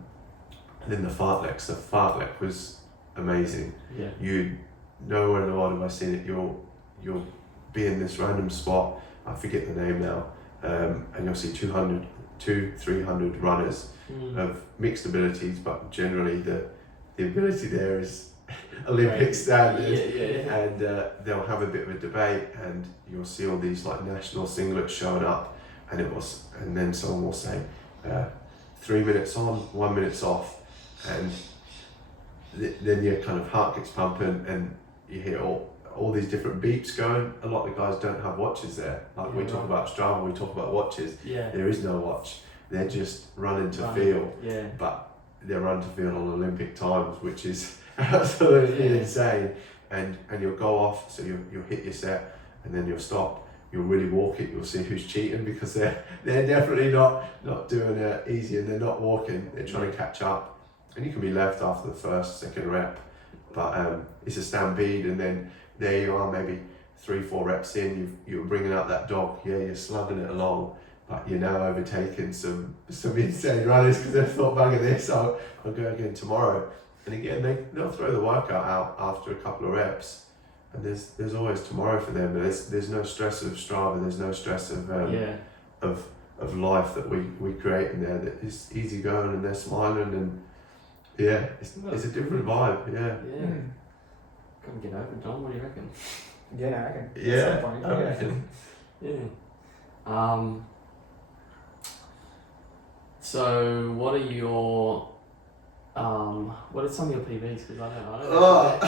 then the fartleks. The fartlek was amazing. Yeah. Nowhere in the world have I seen it. You'll be in this random spot. I forget the name now. And you'll see 300 runners of mixed abilities, but generally the ability there is Olympic standard. Yeah. And they'll have a bit of a debate, and you'll see all these like national singlets showing up, and then someone will say 3 minutes on, 1 minute off, and then your kind of heart gets pumping, and you hear all these different beeps going. A lot of the guys don't have watches there. Like we talk about Strava, we talk about watches. Yeah. There is no watch. They're just running to feel. Yeah. But they're running to feel on Olympic times, which is absolutely insane. And you'll go off, so you'll hit your set, and then you'll stop. You'll really walk it. You'll see who's cheating, because they're definitely not doing it easy, and they're not walking. They're trying to catch up, and you can be left after the first, second rep. But it's a stampede, and then there you are, maybe 3-4 reps in. You're bringing out that dog. Yeah, you're slugging it along, but you're now overtaking some insane runners because they've thought, bang of this, I'll go again tomorrow. And again, they'll throw the workout out after a couple of reps, and there's always tomorrow for them. There's no stress of Strava. There's no stress of of life that we create in there. That is easy going, and they're smiling, and it's a different vibe. Yeah. Come get over, John. What do you reckon? Yeah, no, I reckon. Yeah. At some point, I reckon. Yeah. So what are your what are some of your PBs? Because I don't know. I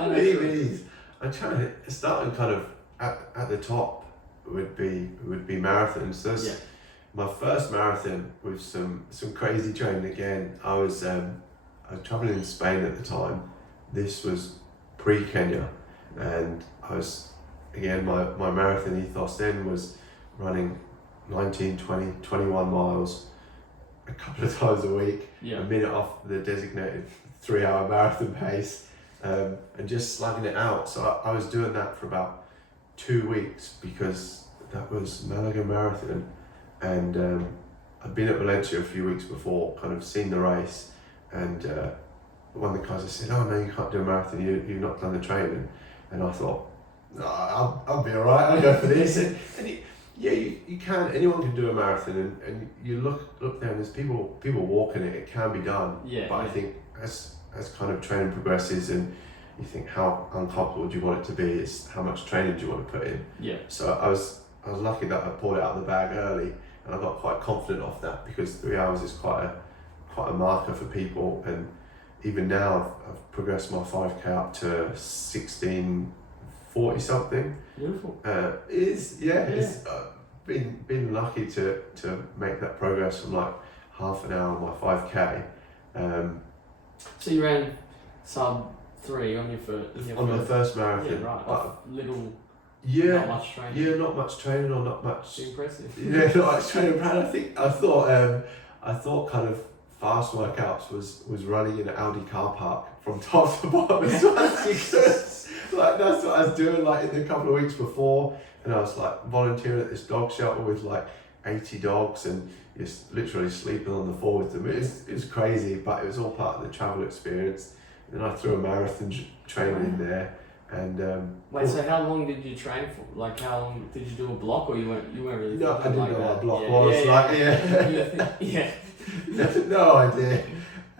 don't know. PBs. I'm trying to starting kind of at the top would be marathons. That's my first marathon with some crazy training again. I was traveling in Spain at the time. This was pre-Kenya, and I was, again, my marathon ethos then was running 19, 20, 21 miles a couple of times a week, a minute off the designated 3-hour marathon pace, and just slugging it out. So I was doing that for about 2 weeks, because that was Malaga Marathon, and I'd been at Valencia a few weeks before, kind of seen the race, and one of the guys said, "Oh no, you can't do a marathon. You've not done the training." And I thought, "No, I'll be alright. I'll go for this." And you can. Anyone can do a marathon, and you look there, and there's people walking it. It can be done. But I think as kind of training progresses, and you think, how uncomfortable do you want it to be? It's how much training do you want to put in? So I was lucky that I pulled it out of the bag early, and I got quite confident off that, because 3 hours is quite a marker for people. And even now, I've progressed my 5K up to 16:40 something. Beautiful. It's been lucky to make that progress from like half an hour on my 5K. So you ran sub 3 on your first. On the first marathon. Yeah, right. Not much training. Yeah, not much training, or not much. It's impressive. Yeah, not much training. But I thought kind of fast workouts was running in an Audi car park from top to bottom as fast as you could. Like, that's what I was doing like in the couple of weeks before, and I was like volunteering at this dog shelter with like 80 dogs, and just literally sleeping on the floor with them. It was crazy, but it was all part of the travel experience. And then I threw a marathon training in there, and Wait, so how long did you train for? Like, how long did you do a block, or you weren't really? No, I didn't like know that? what a block was. Yeah. No idea.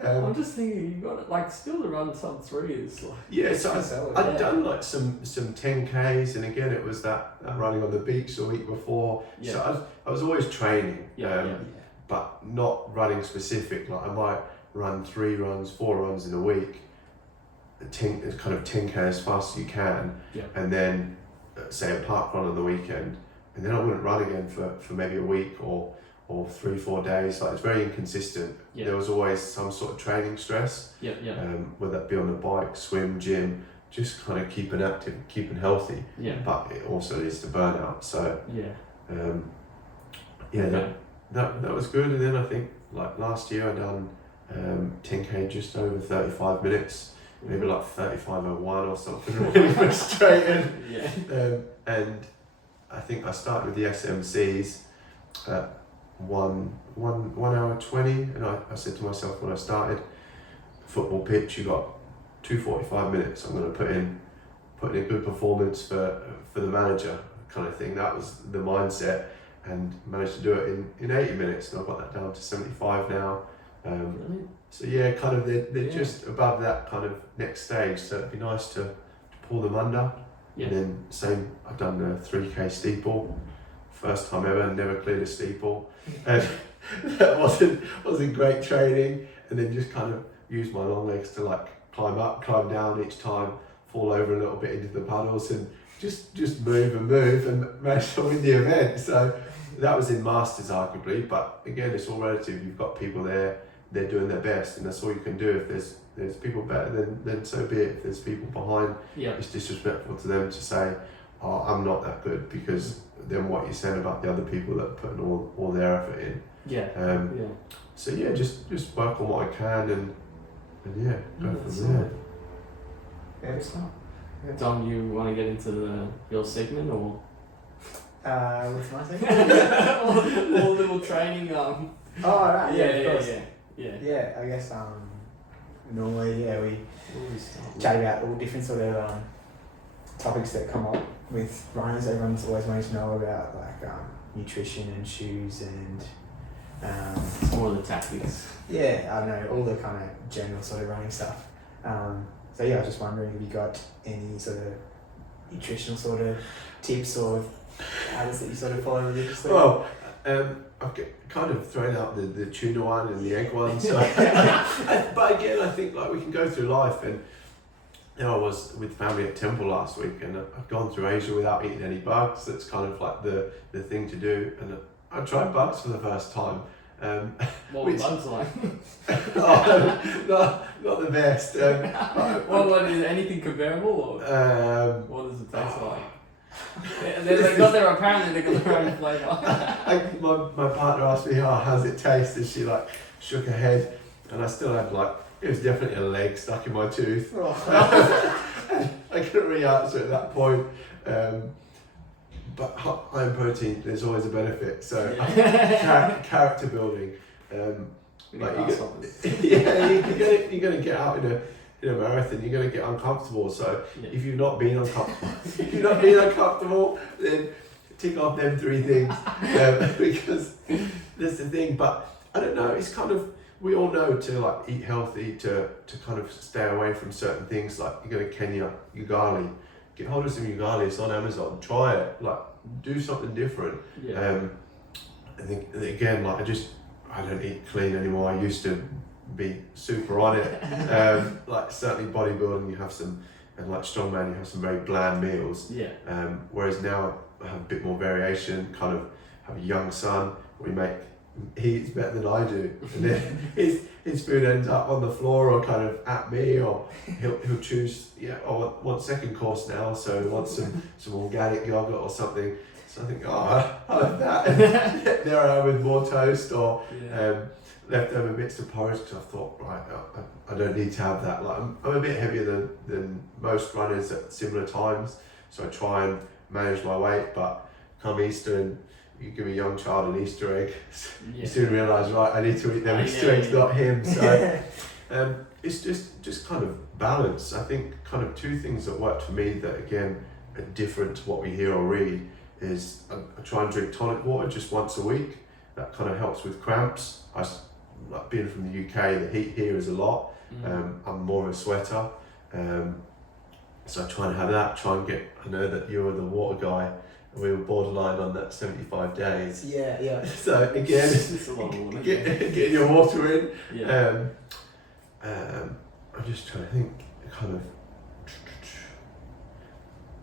I'm just thinking, you got like still to run sub 3 is like. Yeah, so I'd done like some 10Ks, and again it was that running on the beach the week before. Yeah. So I was always training, Yeah. but not running specific. Like I might run 3 runs, 4 runs in a week, kind of 10K as fast as you can, and then say a park run on the weekend, and then I wouldn't run again for maybe a week or 3-4 days. Like, it's very inconsistent. There was always some sort of training stress. Whether that be on the bike, swim, gym, just kind of keeping active, keeping healthy. Yeah. But it also leads to burnout. So that was good. And then I think like last year I done 10k just over 35 minutes, maybe like 35:01 or something, really frustrated. Yeah. And I think I started with the SMCs at 1 hour 20, and I said to myself when I started, football pitch, you got 245 minutes. I'm going to put in a good performance for the manager, kind of thing. That was the mindset, and managed to do it in 80 minutes, and I've got that down to 75 now. Brilliant. So yeah, kind of they're just above that kind of next stage. So it'd be nice to pull them under. Yeah. And then same, I've done the 3k steeple, first time ever, never cleared a steeple, and that wasn't great training. And then just kind of used my long legs to like climb up, climb down each time, fall over a little bit into the puddles, and just move and managed to win the event. So that was in masters arguably, but again, it's all relative. You've got people there, they're doing their best, and that's all you can do. If there's people better, then so be it. If there's people behind, Yeah. it's disrespectful to them to say, oh, I'm not that good, because then what you're saying about the other people that are putting all their effort in. Yeah. Yeah. So yeah, just work on what I can, and yeah, go from there. Yeah, it's not. Dom, you want to get into your segment or What's my thing? or little training? Oh, right. Yeah, of course. Yeah. Yeah, I guess normally we What do we start with? chat about all different sort of topics that come up with runners. Everyone's always wanting to know about like nutrition and shoes and More of the tactics. yeah, I don't know, all the kind of general sort of running stuff. So yeah, I was just wondering, have you got any sort of nutritional sort of tips or habits that you sort of follow religiously? Well, I've kind of thrown out the tuna one and the egg one. So, but again, I think like we can go through life, and you know, I was with family at Temple last week, and I've gone through Asia without eating any bugs. That's kind of like the thing to do, and I tried bugs for the first time. What were Which- bugs like? not the best. What is anything comparable, or what does it taste like? They got their apparently they got their own flavour. My partner asked me, "Oh, how's it taste?" And she like shook her head, and I still had like, it was definitely a leg stuck in my tooth. I couldn't really answer at that point. But high in protein, there's always a benefit. So character building. Like you're gonna get out in a marathon, you're gonna get uncomfortable. So if you've not been uncomfortable, then tick off them 3 things, because that's the thing. But I don't know. It's kind of, we all know to like eat healthy, to kind of stay away from certain things. Like you go to Kenya, ugali, get hold of some ugali. It's on Amazon. Try it. Like do something different. I think again, like I don't eat clean anymore. I used to be super on it. Like certainly bodybuilding, you have some, and like strongman, you have some very bland meals. Whereas now I have a bit more variation. Kind of have a young son. He eats better than I do, and then his food ends up on the floor or kind of at me, or he'll choose, I want second course now, so he wants some organic yogurt or something. So I think, I like that. And there I am with more toast or leftover bits of porridge, because I thought, right, I don't need to have that. Like I'm a bit heavier than most runners at similar times, so I try and manage my weight. But come Easter, and you give a young child an Easter egg, you soon realise, right, I need to eat them Easter eggs, not him. So it's just kind of balance. I think kind of 2 things that worked for me that again are different to what we hear or read is I try and drink tonic water just once a week. That kind of helps with cramps. Like being from the UK, the heat here is a lot. I'm more of a sweater, so I try and have that. I know that you're the water guy, and we were borderline on that 75 days. Yeah. So again, It's a lot of water. getting your water in. Yeah. I'm just trying to think. Kind of.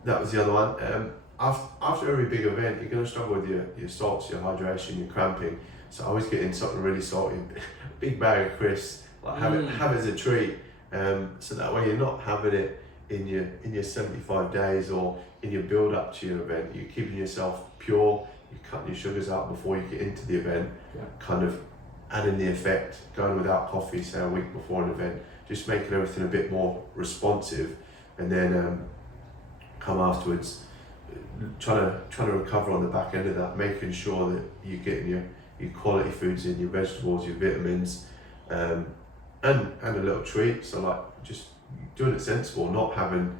That was the other one. After every big event, you're going to struggle with your salts, your hydration, your cramping. So I always get in something really salty, big bag of crisps, like have it as a treat. So that way you're not having it in your 75 days or in your build up to your event. You're keeping yourself pure, you're cutting your sugars out before you get into the event, Yeah. kind of adding the effect, going without coffee, say a week before an event, just making everything a bit more responsive, and then come afterwards, trying to recover on the back end of that, making sure that you're getting your quality foods in, your vegetables, your vitamins, and a little treat. So like just doing it sensible, not having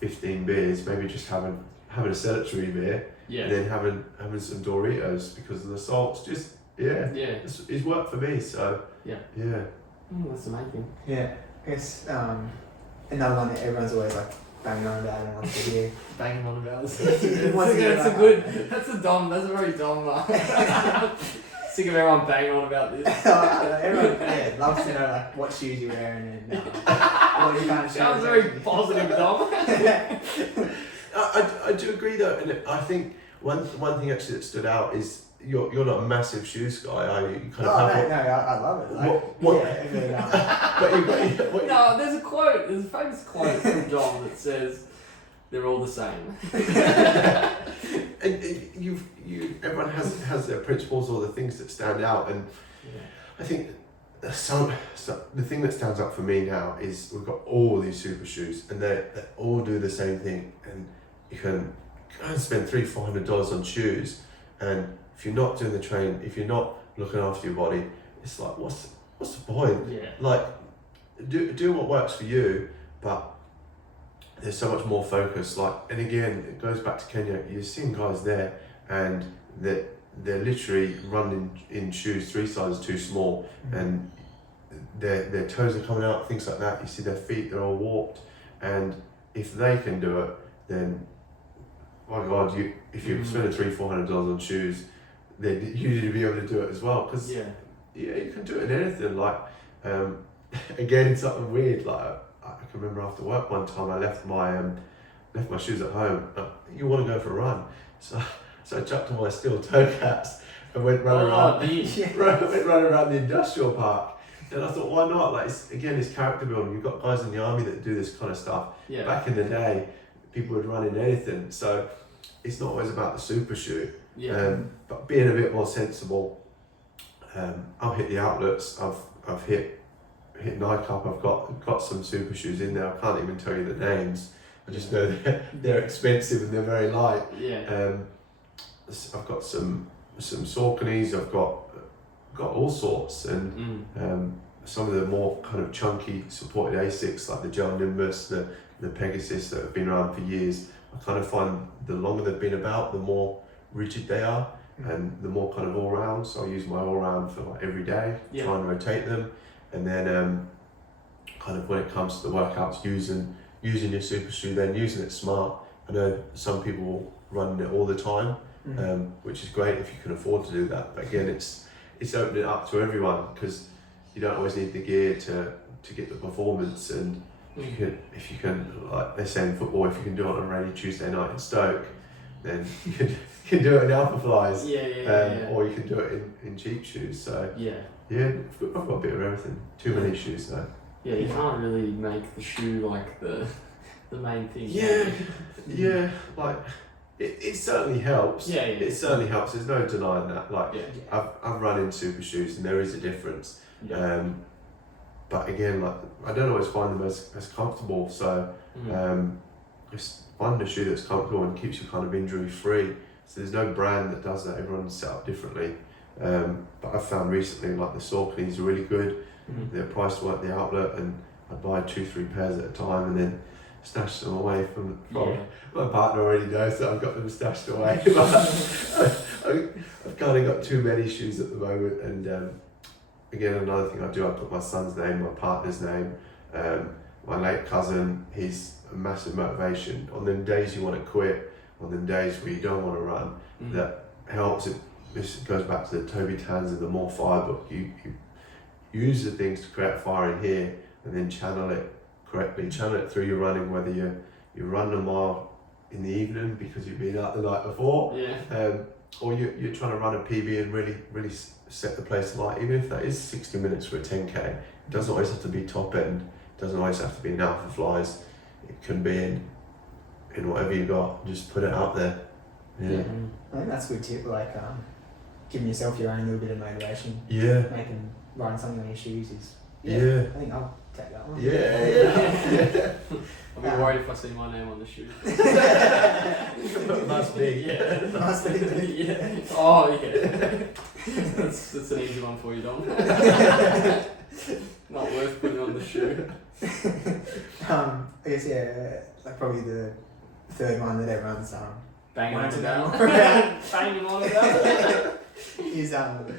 15 beers, maybe just having a sedentary beer, Yeah. and then having some Doritos because of the salts. Just Yeah. it's worked for me. So Yeah. yeah. That's amazing. Yeah, I guess another one that everyone's always like banging on about and wants to hear. Banging on about this. Once again, That's a good. That's a very dumb. Sick of everyone banging on about this. Everyone loves to know like what shoes you're wearing and what you kind of Sounds very positive, Dom. I do agree though, and I think one thing actually that stood out is you're not a massive shoes guy, are you? You kind of have I love it. Like, what- yeah, but you No, there's a quote. There's a famous quote from Dom that says, "They're all the same." and everyone has their principles or the things that stand out, and I think so the thing that stands out for me now is we've got all these super shoes, and they all do the same thing, and you can go and spend $300-400 on shoes, and if you're not doing the train, if you're not looking after your body, it's like what's the point? Yeah. Like do what works for you, but there's so much more focus. Like, and again, it goes back to Kenya. You're seeing guys there, and they're literally running in shoes 3 sizes too small, and their toes are coming out, things like that. You see their feet; they're all warped. And if they can do it, then my God, if you're spending $300-400 on shoes, then you need to be able to do it as well. Because Yeah. you can do it in anything. Like, again, something weird. Like, I can remember after work one time, I left my shoes at home. You want to go for a run, so I chucked on my steel toe caps and went running around. Went running around the industrial park. And I thought, why not? Like, it's character building. You've got guys in the army that do this kind of stuff. Yeah. Back in the day, people would run in anything. So it's not always about the super shoe. Yeah. But being a bit more sensible. I've hit the outlets. I've hit Nike up. I've got some super shoes in there. I can't even tell you the names. I just know they're expensive and they're very light. Yeah. I've got some Sauconys. I've got all sorts, and some of the more kind of chunky supported Asics like the Gel Nimbus, the Pegasus that have been around for years. I kind of find the longer they've been about, the more rigid they are, and the more kind of all round. So I use my all round for like every day, try and rotate them, and then kind of when it comes to the workouts, using your super shoe, then using it smart. I know some people run it all the time, which is great if you can afford to do that. But again, it's opening it up to everyone, because you don't always need the gear to get the performance. And if you can, like they say in football, if you can do it on a rainy Tuesday night in Stoke, then you can do it in Alpha Flies. Or you can do it in cheap shoes. So I've got a bit of everything. Too many shoes though. Yeah, you can't really make the shoe like the main thing. Yeah, like it certainly helps. Yeah. It certainly helps. There's no denying that. Like Yeah. I've run in super shoes and there is a difference. Yeah. But again, like I don't always find them as comfortable. So just find a shoe that's comfortable and keeps you kind of injury free. So there's no brand that does that. Everyone's set up differently. But I've found recently like the Sauconys are really good. They're priced well at the outlet, and I buy 2-3 pairs at a time and then stash them away from my partner already knows that I've got them stashed away. I've kind of got too many shoes at the moment, and again, another thing I do, I put my son's name, my partner's name, my late cousin. He's a massive motivation on them days you want to quit, on them days where you don't want to run. That helps. This goes back to the Toby Tans and the More Fire book. You use the things to create a fire in here, and then channel it correctly. Channel it through your running, whether you run a mile in the evening because you've been out the night before, or you're trying to run a PB and really set the place alight. Even if that is 60 minutes for a 10k, it doesn't always have to be top end. It doesn't always have to be in Alpha Flies. It can be in whatever you got. Just put it out there, Yeah. I think that's a good tip. Like giving yourself your own little bit of motivation, Yeah. making riding something on your shoes is. Yeah. I think I'll take that one. Yeah. I'll be worried if I see my name on the shoe. Must be. Yeah. Must be. Yeah. Oh yeah. That's an easy one for you, Dom. Not worth putting on the shoe. I guess like probably the third one that everyone's Banging wanted on to the know bell. about Banging on the bell. is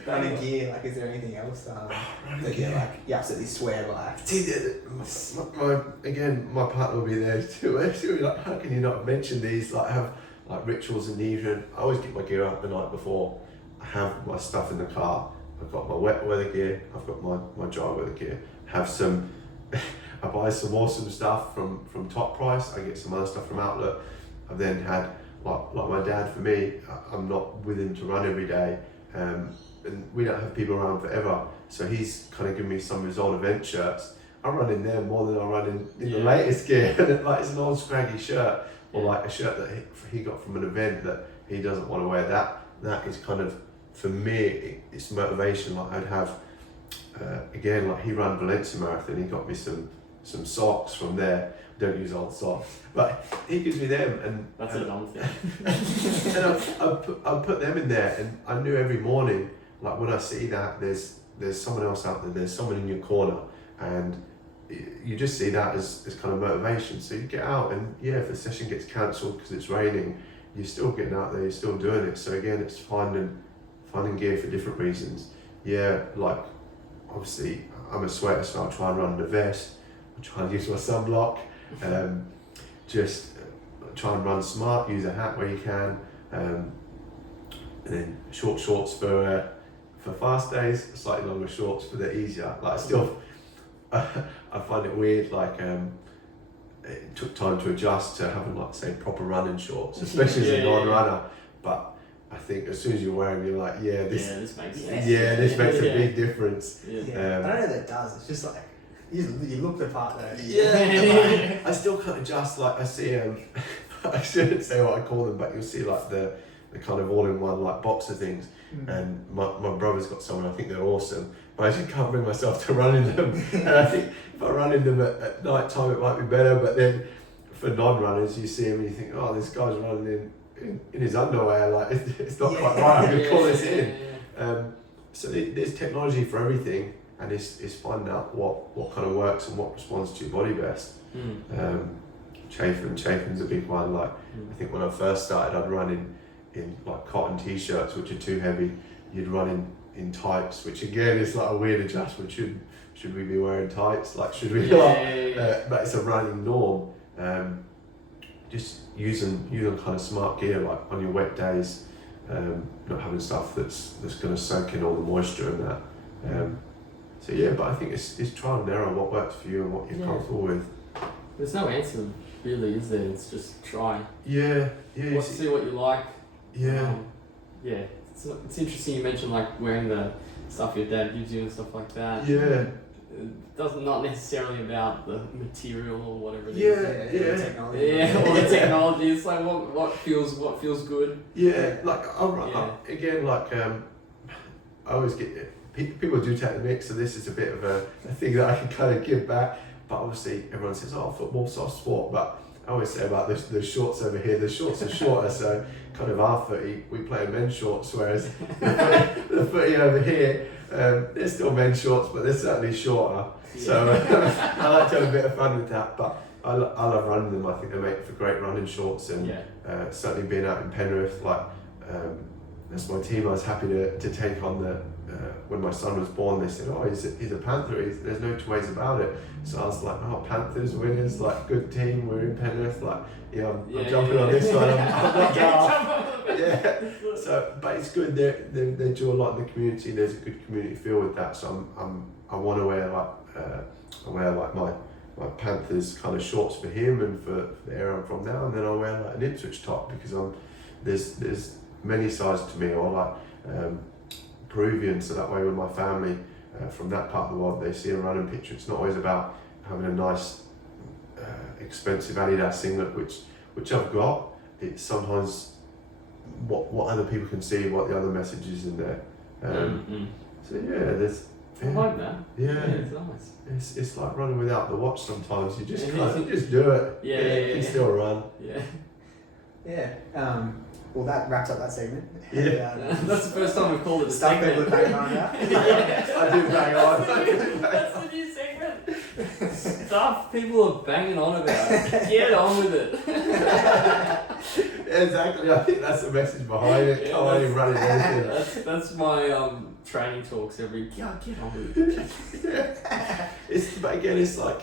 running gear. Like, is there anything else that you absolutely swear by? See, my partner will be there too. She'll be like, how can you not have mentioned these? Like, have like rituals in the evening. I always get my gear up the night before. I have my stuff in the car. I've got my wet weather gear. I've got my dry weather gear. Have some. I buy some awesome stuff from Top Price. I get some other stuff from Outlet. I've then had like my dad. For me, I'm not with him to run every day. And we don't have people around forever, so he's kind of given me some of his old event shirts. I run in there more than I run in the latest gear. And like, it's an old scraggy shirt, or like a shirt that he got from an event that he doesn't want to wear. That is kind of, for me, it's motivation. Like, I'd have again, like, he ran Valencia Marathon. He got me some socks from there. Don't use old socks, but he gives me them, and That's a dumb thing. and I'll put them in there, and I knew every morning, like, when I see that there's someone else out there, there's someone in your corner, and you just see that as kind of motivation. So you get out, and if the session gets cancelled because it's raining, you're still getting out there, you're still doing it. So again, it's finding gear for different reasons. Like, obviously I'm a sweater, so I'll try and run in a vest. I'll try and use my sunblock. Just try and run smart, use a hat where you can, and then short shorts for fast days, slightly longer shorts for the easier. Like, I find it weird, like, it took time to adjust to having, like, say, proper running shorts, especially as a non-runner, but I think as soon as you're wearing, you're like, this makes sense. this makes a big difference. I don't know that it does. It's just like you look the part though. I still can't adjust. Like, I see I shouldn't say what I call them, but you'll see like the kind of all-in-one like boxer things, and my brother's got some, and I think they're awesome, but I just can't bring myself to run in them. And I think if I run in them at night time, it might be better, but then for non-runners, you see him and you think, oh, this guy's running in his underwear, like, it's not quite right, I'm gonna call this in. So there's technology for everything, and it's finding out what kind of works and what responds to your body best. Chafing's a big one. Like, I think when I first started, I'd run in like cotton t-shirts, which are too heavy. You'd run in tights, which again is like a weird adjustment. Should we be wearing tights? Like, should we not? But it's a running norm. Just using kind of smart gear, like on your wet days, not having stuff that's going to soak in all the moisture and that. But I think it's trial and error, what works for you and what you're comfortable with. There's no answer, really, is there? It's just try. See what you like. It's It's interesting you mentioned like wearing the stuff your dad gives you and stuff like that. It doesn't, not necessarily about the material or whatever it is. The technology. Or the technology. It's like what feels good. Like I'll run again. Like I always get people do take the mix, so this is a bit of a thing that I can kind of give back. But obviously everyone says, "Oh, football's soft sport," but I always say about the shorts over here. The shorts are shorter, so kind of our footy, we play in men's shorts, whereas the footy over here, they're still men's shorts, but they're certainly shorter. So I like to have a bit of fun with that, but I love running them. I think they make for great running shorts, and certainly being out in Penrith, like that's my team. I was happy to take on the when my son was born. They said, "Oh, he's a Panther. There's no two ways about it." So I was like, "Oh, Panthers winners, like, good team. We're in Penrith, like, I'm jumping on this one. I'm not daft." So, but it's good. They do a lot in the community. There's a good community feel with that. So I want to wear like my Panthers kind of shorts for him and for the area I'm from now, and then I'll wear like an Ipswich top because there's many sides to me, or like Peruvian, so that way when my family from that part of the world, they see a running picture, it's not always about having a nice expensive Adidas singlet, which I've got. It's sometimes what other people can see, what the other message is in there. So yeah, there's. I like that. Yeah, it's nice. It's like running without the watch sometimes. You just Yeah. you just do it. Yeah. You still run. Yeah. Yeah. Well, that wraps up that segment. Yeah. That's the first time we've called it a Stuff segment. people bang on about. I do bang on. That's the new segment. Stuff people are banging on about. Get on with it. Exactly. I think that's the message behind it. Yeah, Come on, you're running anything. That's my training talks every. Yeah, get on with it. Yeah. But again, it's like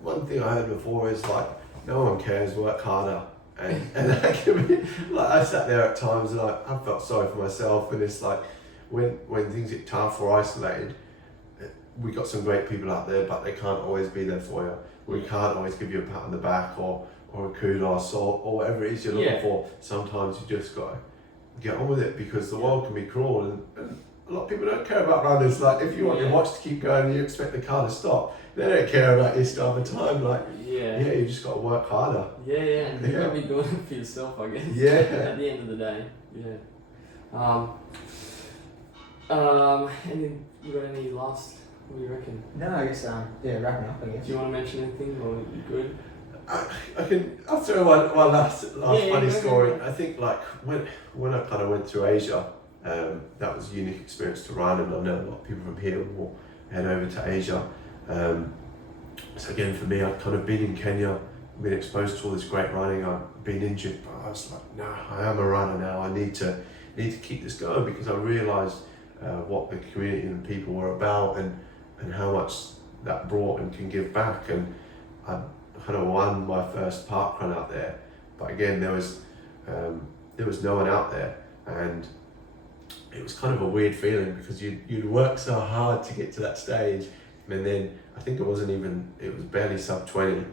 one thing I heard before is like no one cares, work harder. And that can be like I sat there at times and I felt sorry for myself, and it's like when things get tough or isolated, we got some great people out there, but they can't always be there for you. We can't always give you a pat on the back or a kudos or whatever it is you're looking for. Sometimes you just got to get on with it, because the world can be cruel, and a lot of people don't care about runners. Like if you want your watch to keep going and you expect the car to stop, they don't care about your start of time. Like you just got to work harder. And you gotta be doing it for yourself, I guess. Yeah. At the end of the day. And then you got any last? What do you reckon? No, I guess wrapping up. I guess. Do you want to mention anything, or you good? I'll throw one last funny story. Go. I think like when I kind of went through Asia, that was a unique experience to run, and I know a lot of people from here will head over to Asia. So again, for me, I've kind of been in Kenya, been exposed to all this great running. I've been injured, but I was like, no, I am a runner now. I need to keep this going, because I realised what the community and people were about, and how much that brought and can give back. And I kind of won my first park run out there, but again, there was no one out there, and it was kind of a weird feeling, because you'd work so hard to get to that stage, and then I think it was barely sub 20,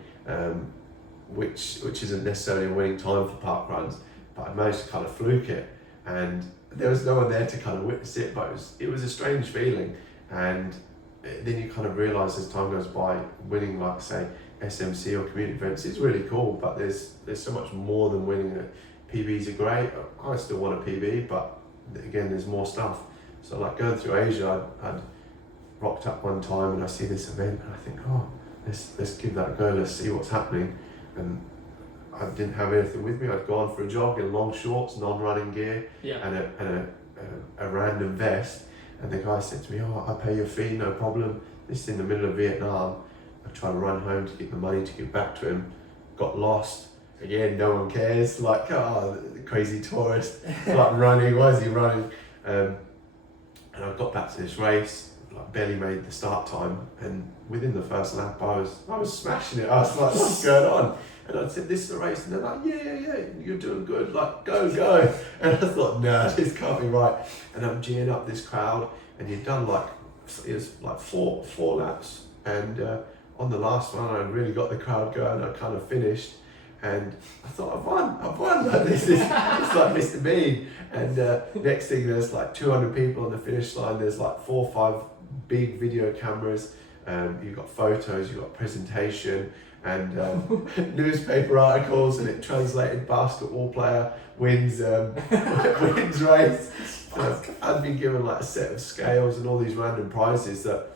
which isn't necessarily a winning time for park runs, but I managed to kind of fluke it, and there was no one there to kind of witness it, but it was a strange feeling. And then you kind of realise as time goes by, winning like say SMC or community events is really cool, but there's so much more than winning it. PBs are great. I still want a PB, but again, there's more stuff. So like going through Asia, I'd rocked up one time and I see this event and I think, oh, let's give that a go, let's see what's happening. And I didn't have anything with me. I'd gone for a jog in long shorts, non-running gear, and a random vest. And the guy said to me, oh, I'll pay your fee, no problem. This is in the middle of Vietnam. I tried to run home to get the money to give back to him. Got lost. Again, no one cares. Like, oh, the crazy tourist, like running, why is he running? And I got back to this race, like barely made the start time. And within the first lap, I was smashing it. I was like, what's going on? And I said, this is the race. And they're like, yeah, you're doing good. Like, go. And I thought, nah, this can't be right. And I'm geeing up this crowd. And you'd done it was like four laps. And on the last one, I really got the crowd going. I kind of finished. And I thought, I've won. Like, this is, it's like Mr. Bean. And next thing, there's like 200 people on the finish line. There's like 4 or 5 big video cameras. You've got photos, you've got presentation, and newspaper articles, and it translated basketball player wins race. I'd been given like a set of scales and all these random prizes that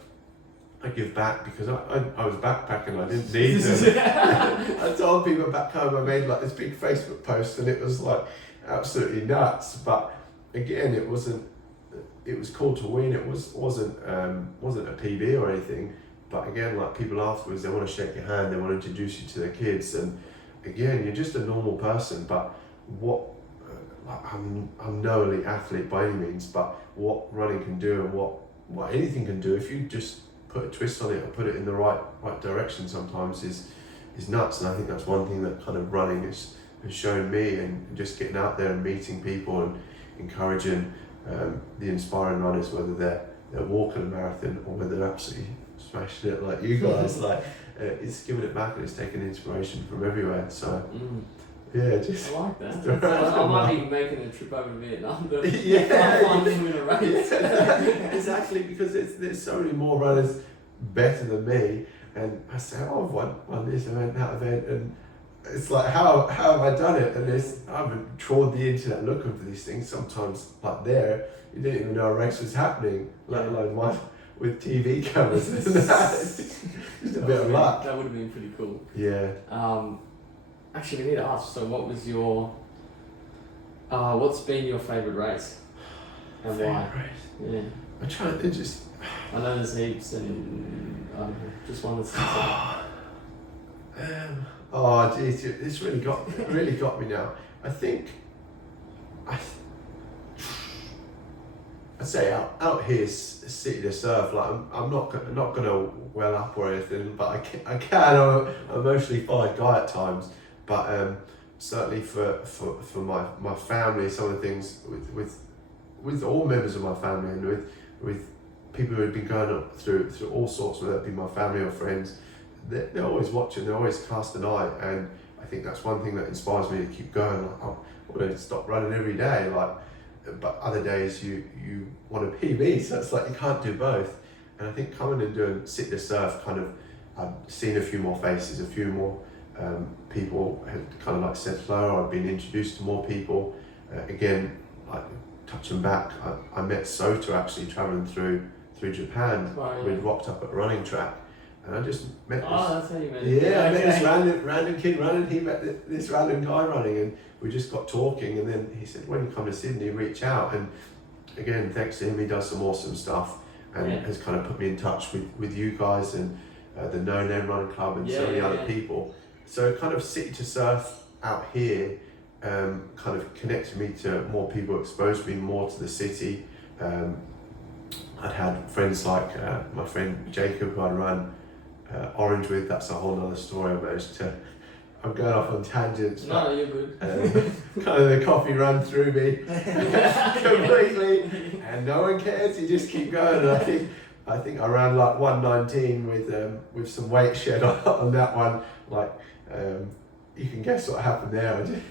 I give back, because I was backpacking, I didn't need them. I told people back home, I made like this big Facebook post, and it was like absolutely nuts. But again, it was cool to win. It wasn't a PB or anything. But again, like people afterwards, they want to shake your hand, they want to introduce you to their kids, and again, you're just a normal person. But I'm no elite athlete by any means, but what running can do and what anything can do if you just put a twist on it or put it in the right direction sometimes is nuts. And I think that's one thing that kind of running has shown me, and just getting out there and meeting people and encouraging the inspiring runners, whether they're walking a marathon or whether they're absolutely smashing it like you guys. Like it's giving it back, and it's taking inspiration from everywhere. So yeah, just I like that. I might be making a trip over to Vietnam to yeah, find them in a race. exactly, because there's so many more runners better than me, and I say, oh, I've won this event, that event, and it's like how have I done it? And I haven't trawled the internet looking for these things. Sometimes like there, you didn't even know a race was happening, let alone one with TV cameras. Just a bit of luck. That would have been pretty cool. Yeah. Actually, we need to ask. So, what was your? What's been your favourite race? And why? Yeah. I'm trying to just. I know there's heaps, and I don't know, just one that's. Oh geez, this really got me now. I think I'd say out here, city to surf. Like I'm not gonna well up or anything, but I can. I'm an emotionally fired guy at times, but certainly for my family, some of the things with all members of my family and with people who have been going up through all sorts, whether it be my family or friends, they're always watching, they're always cast an eye, and I think that's one thing that inspires me to keep going. Like, I want to stop running every day, but other days you want a PB, so it's like you can't do both. And I think coming and doing Sit to Surf, kind of, I've seen a few more faces, a few more people had kind of like said hello, I've been introduced to more people. Again, like touching back, I met Sota actually travelling through Japan. Right, yeah. We'd rocked up at a running track, and I just met this. Oh, that's how you met. I met this random kid running. He met this random guy running, and we just got talking. And then he said, "When you come to Sydney, reach out." And again, thanks to him, he does some awesome stuff, and has kind of put me in touch with you guys and the No Name Running Club and so many other people. So kind of City to Surf out here kind of connected me to more people, exposed me more to the city. I'd had friends like my friend Jacob, who I'd run Orange with. That's a whole other story. I'm going off on tangents. No, you're good. Kind of the coffee ran through me completely, and no one cares. You just keep going. And I think I ran like 119 with some weight shed on that one. Like you can guess what happened there. I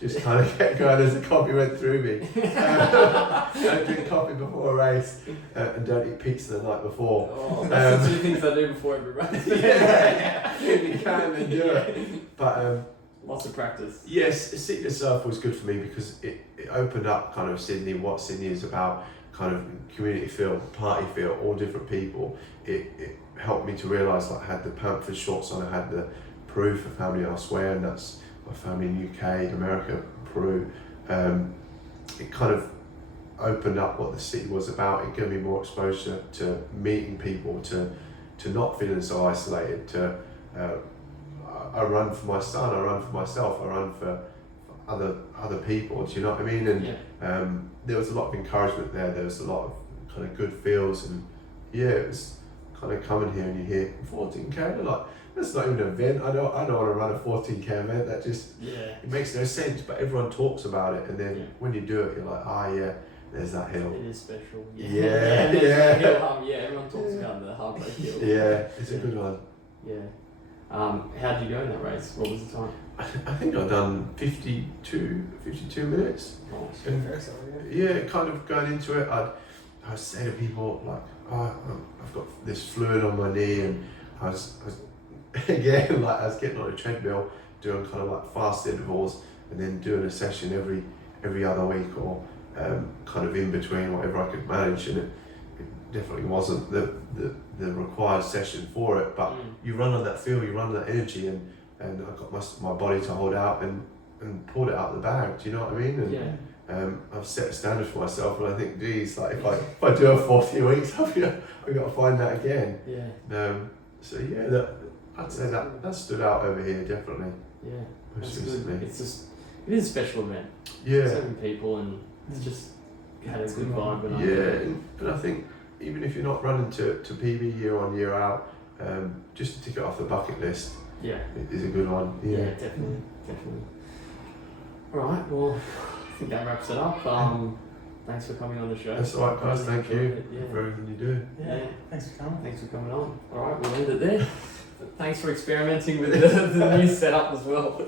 just kind of kept going as the coffee went through me. Don't drink coffee before a race, and don't eat pizza the night before. Oh, that's the two things I do before every race. If you can, then do it. But lots of practice. yes, City to Surf was good for me because it opened up kind of Sydney, what Sydney is about, kind of community feel, party feel, all different people. It helped me to realise, like, I had the Panther shorts on, I had the Peru for family elsewhere, and that's my family in UK, America, Peru. It kind of opened up what the city was about. It gave me more exposure to meeting people, to not feeling so isolated. I run for my son, I run for myself, I run for other people. Do you know what I mean? And there was a lot of encouragement there. There was a lot of kind of good feels, and it was kind of coming here and you hear 14k, like, that's not even an event. I don't want to run a 14k event. That just it makes no sense. But everyone talks about it, and then when you do it, you're like, there's that hill. It is special. Yeah. Everyone talks about the Heartbreak Hill. Yeah, it's a good one. Yeah. How did you go in that race? What was the time? I think I've done 52 minutes. Nice. And kind of going into it, I'd say to people like, I've got this fluid on my knee, and I was again, like, I was getting on a treadmill, doing kind of like fast intervals, and then doing a session every other week, or kind of in between, whatever I could manage. And it definitely wasn't the required session for it, but you run on that feel, you run on that energy, and I got my body to hold out and pulled it out of the bag. Do you know what I mean? And I've set a standard for myself, and I think, geez, like if I do a 40 weeks, I've got to find that again. I'd say that stood out over here, definitely. Yeah, Most that's recently. good. It is a special event. Yeah. So many people, and it's just had a good vibe. And I think even if you're not running to PB year on year out, just to tick it off the bucket list, is a good one. Yeah, definitely. All right, well, I think that wraps it up. Thanks for coming on the show. That's all right, guys. Thank you for everything you do. Yeah. Thanks for coming. Thanks for coming on. All right, we'll end it there. Thanks for experimenting with the new setup as well.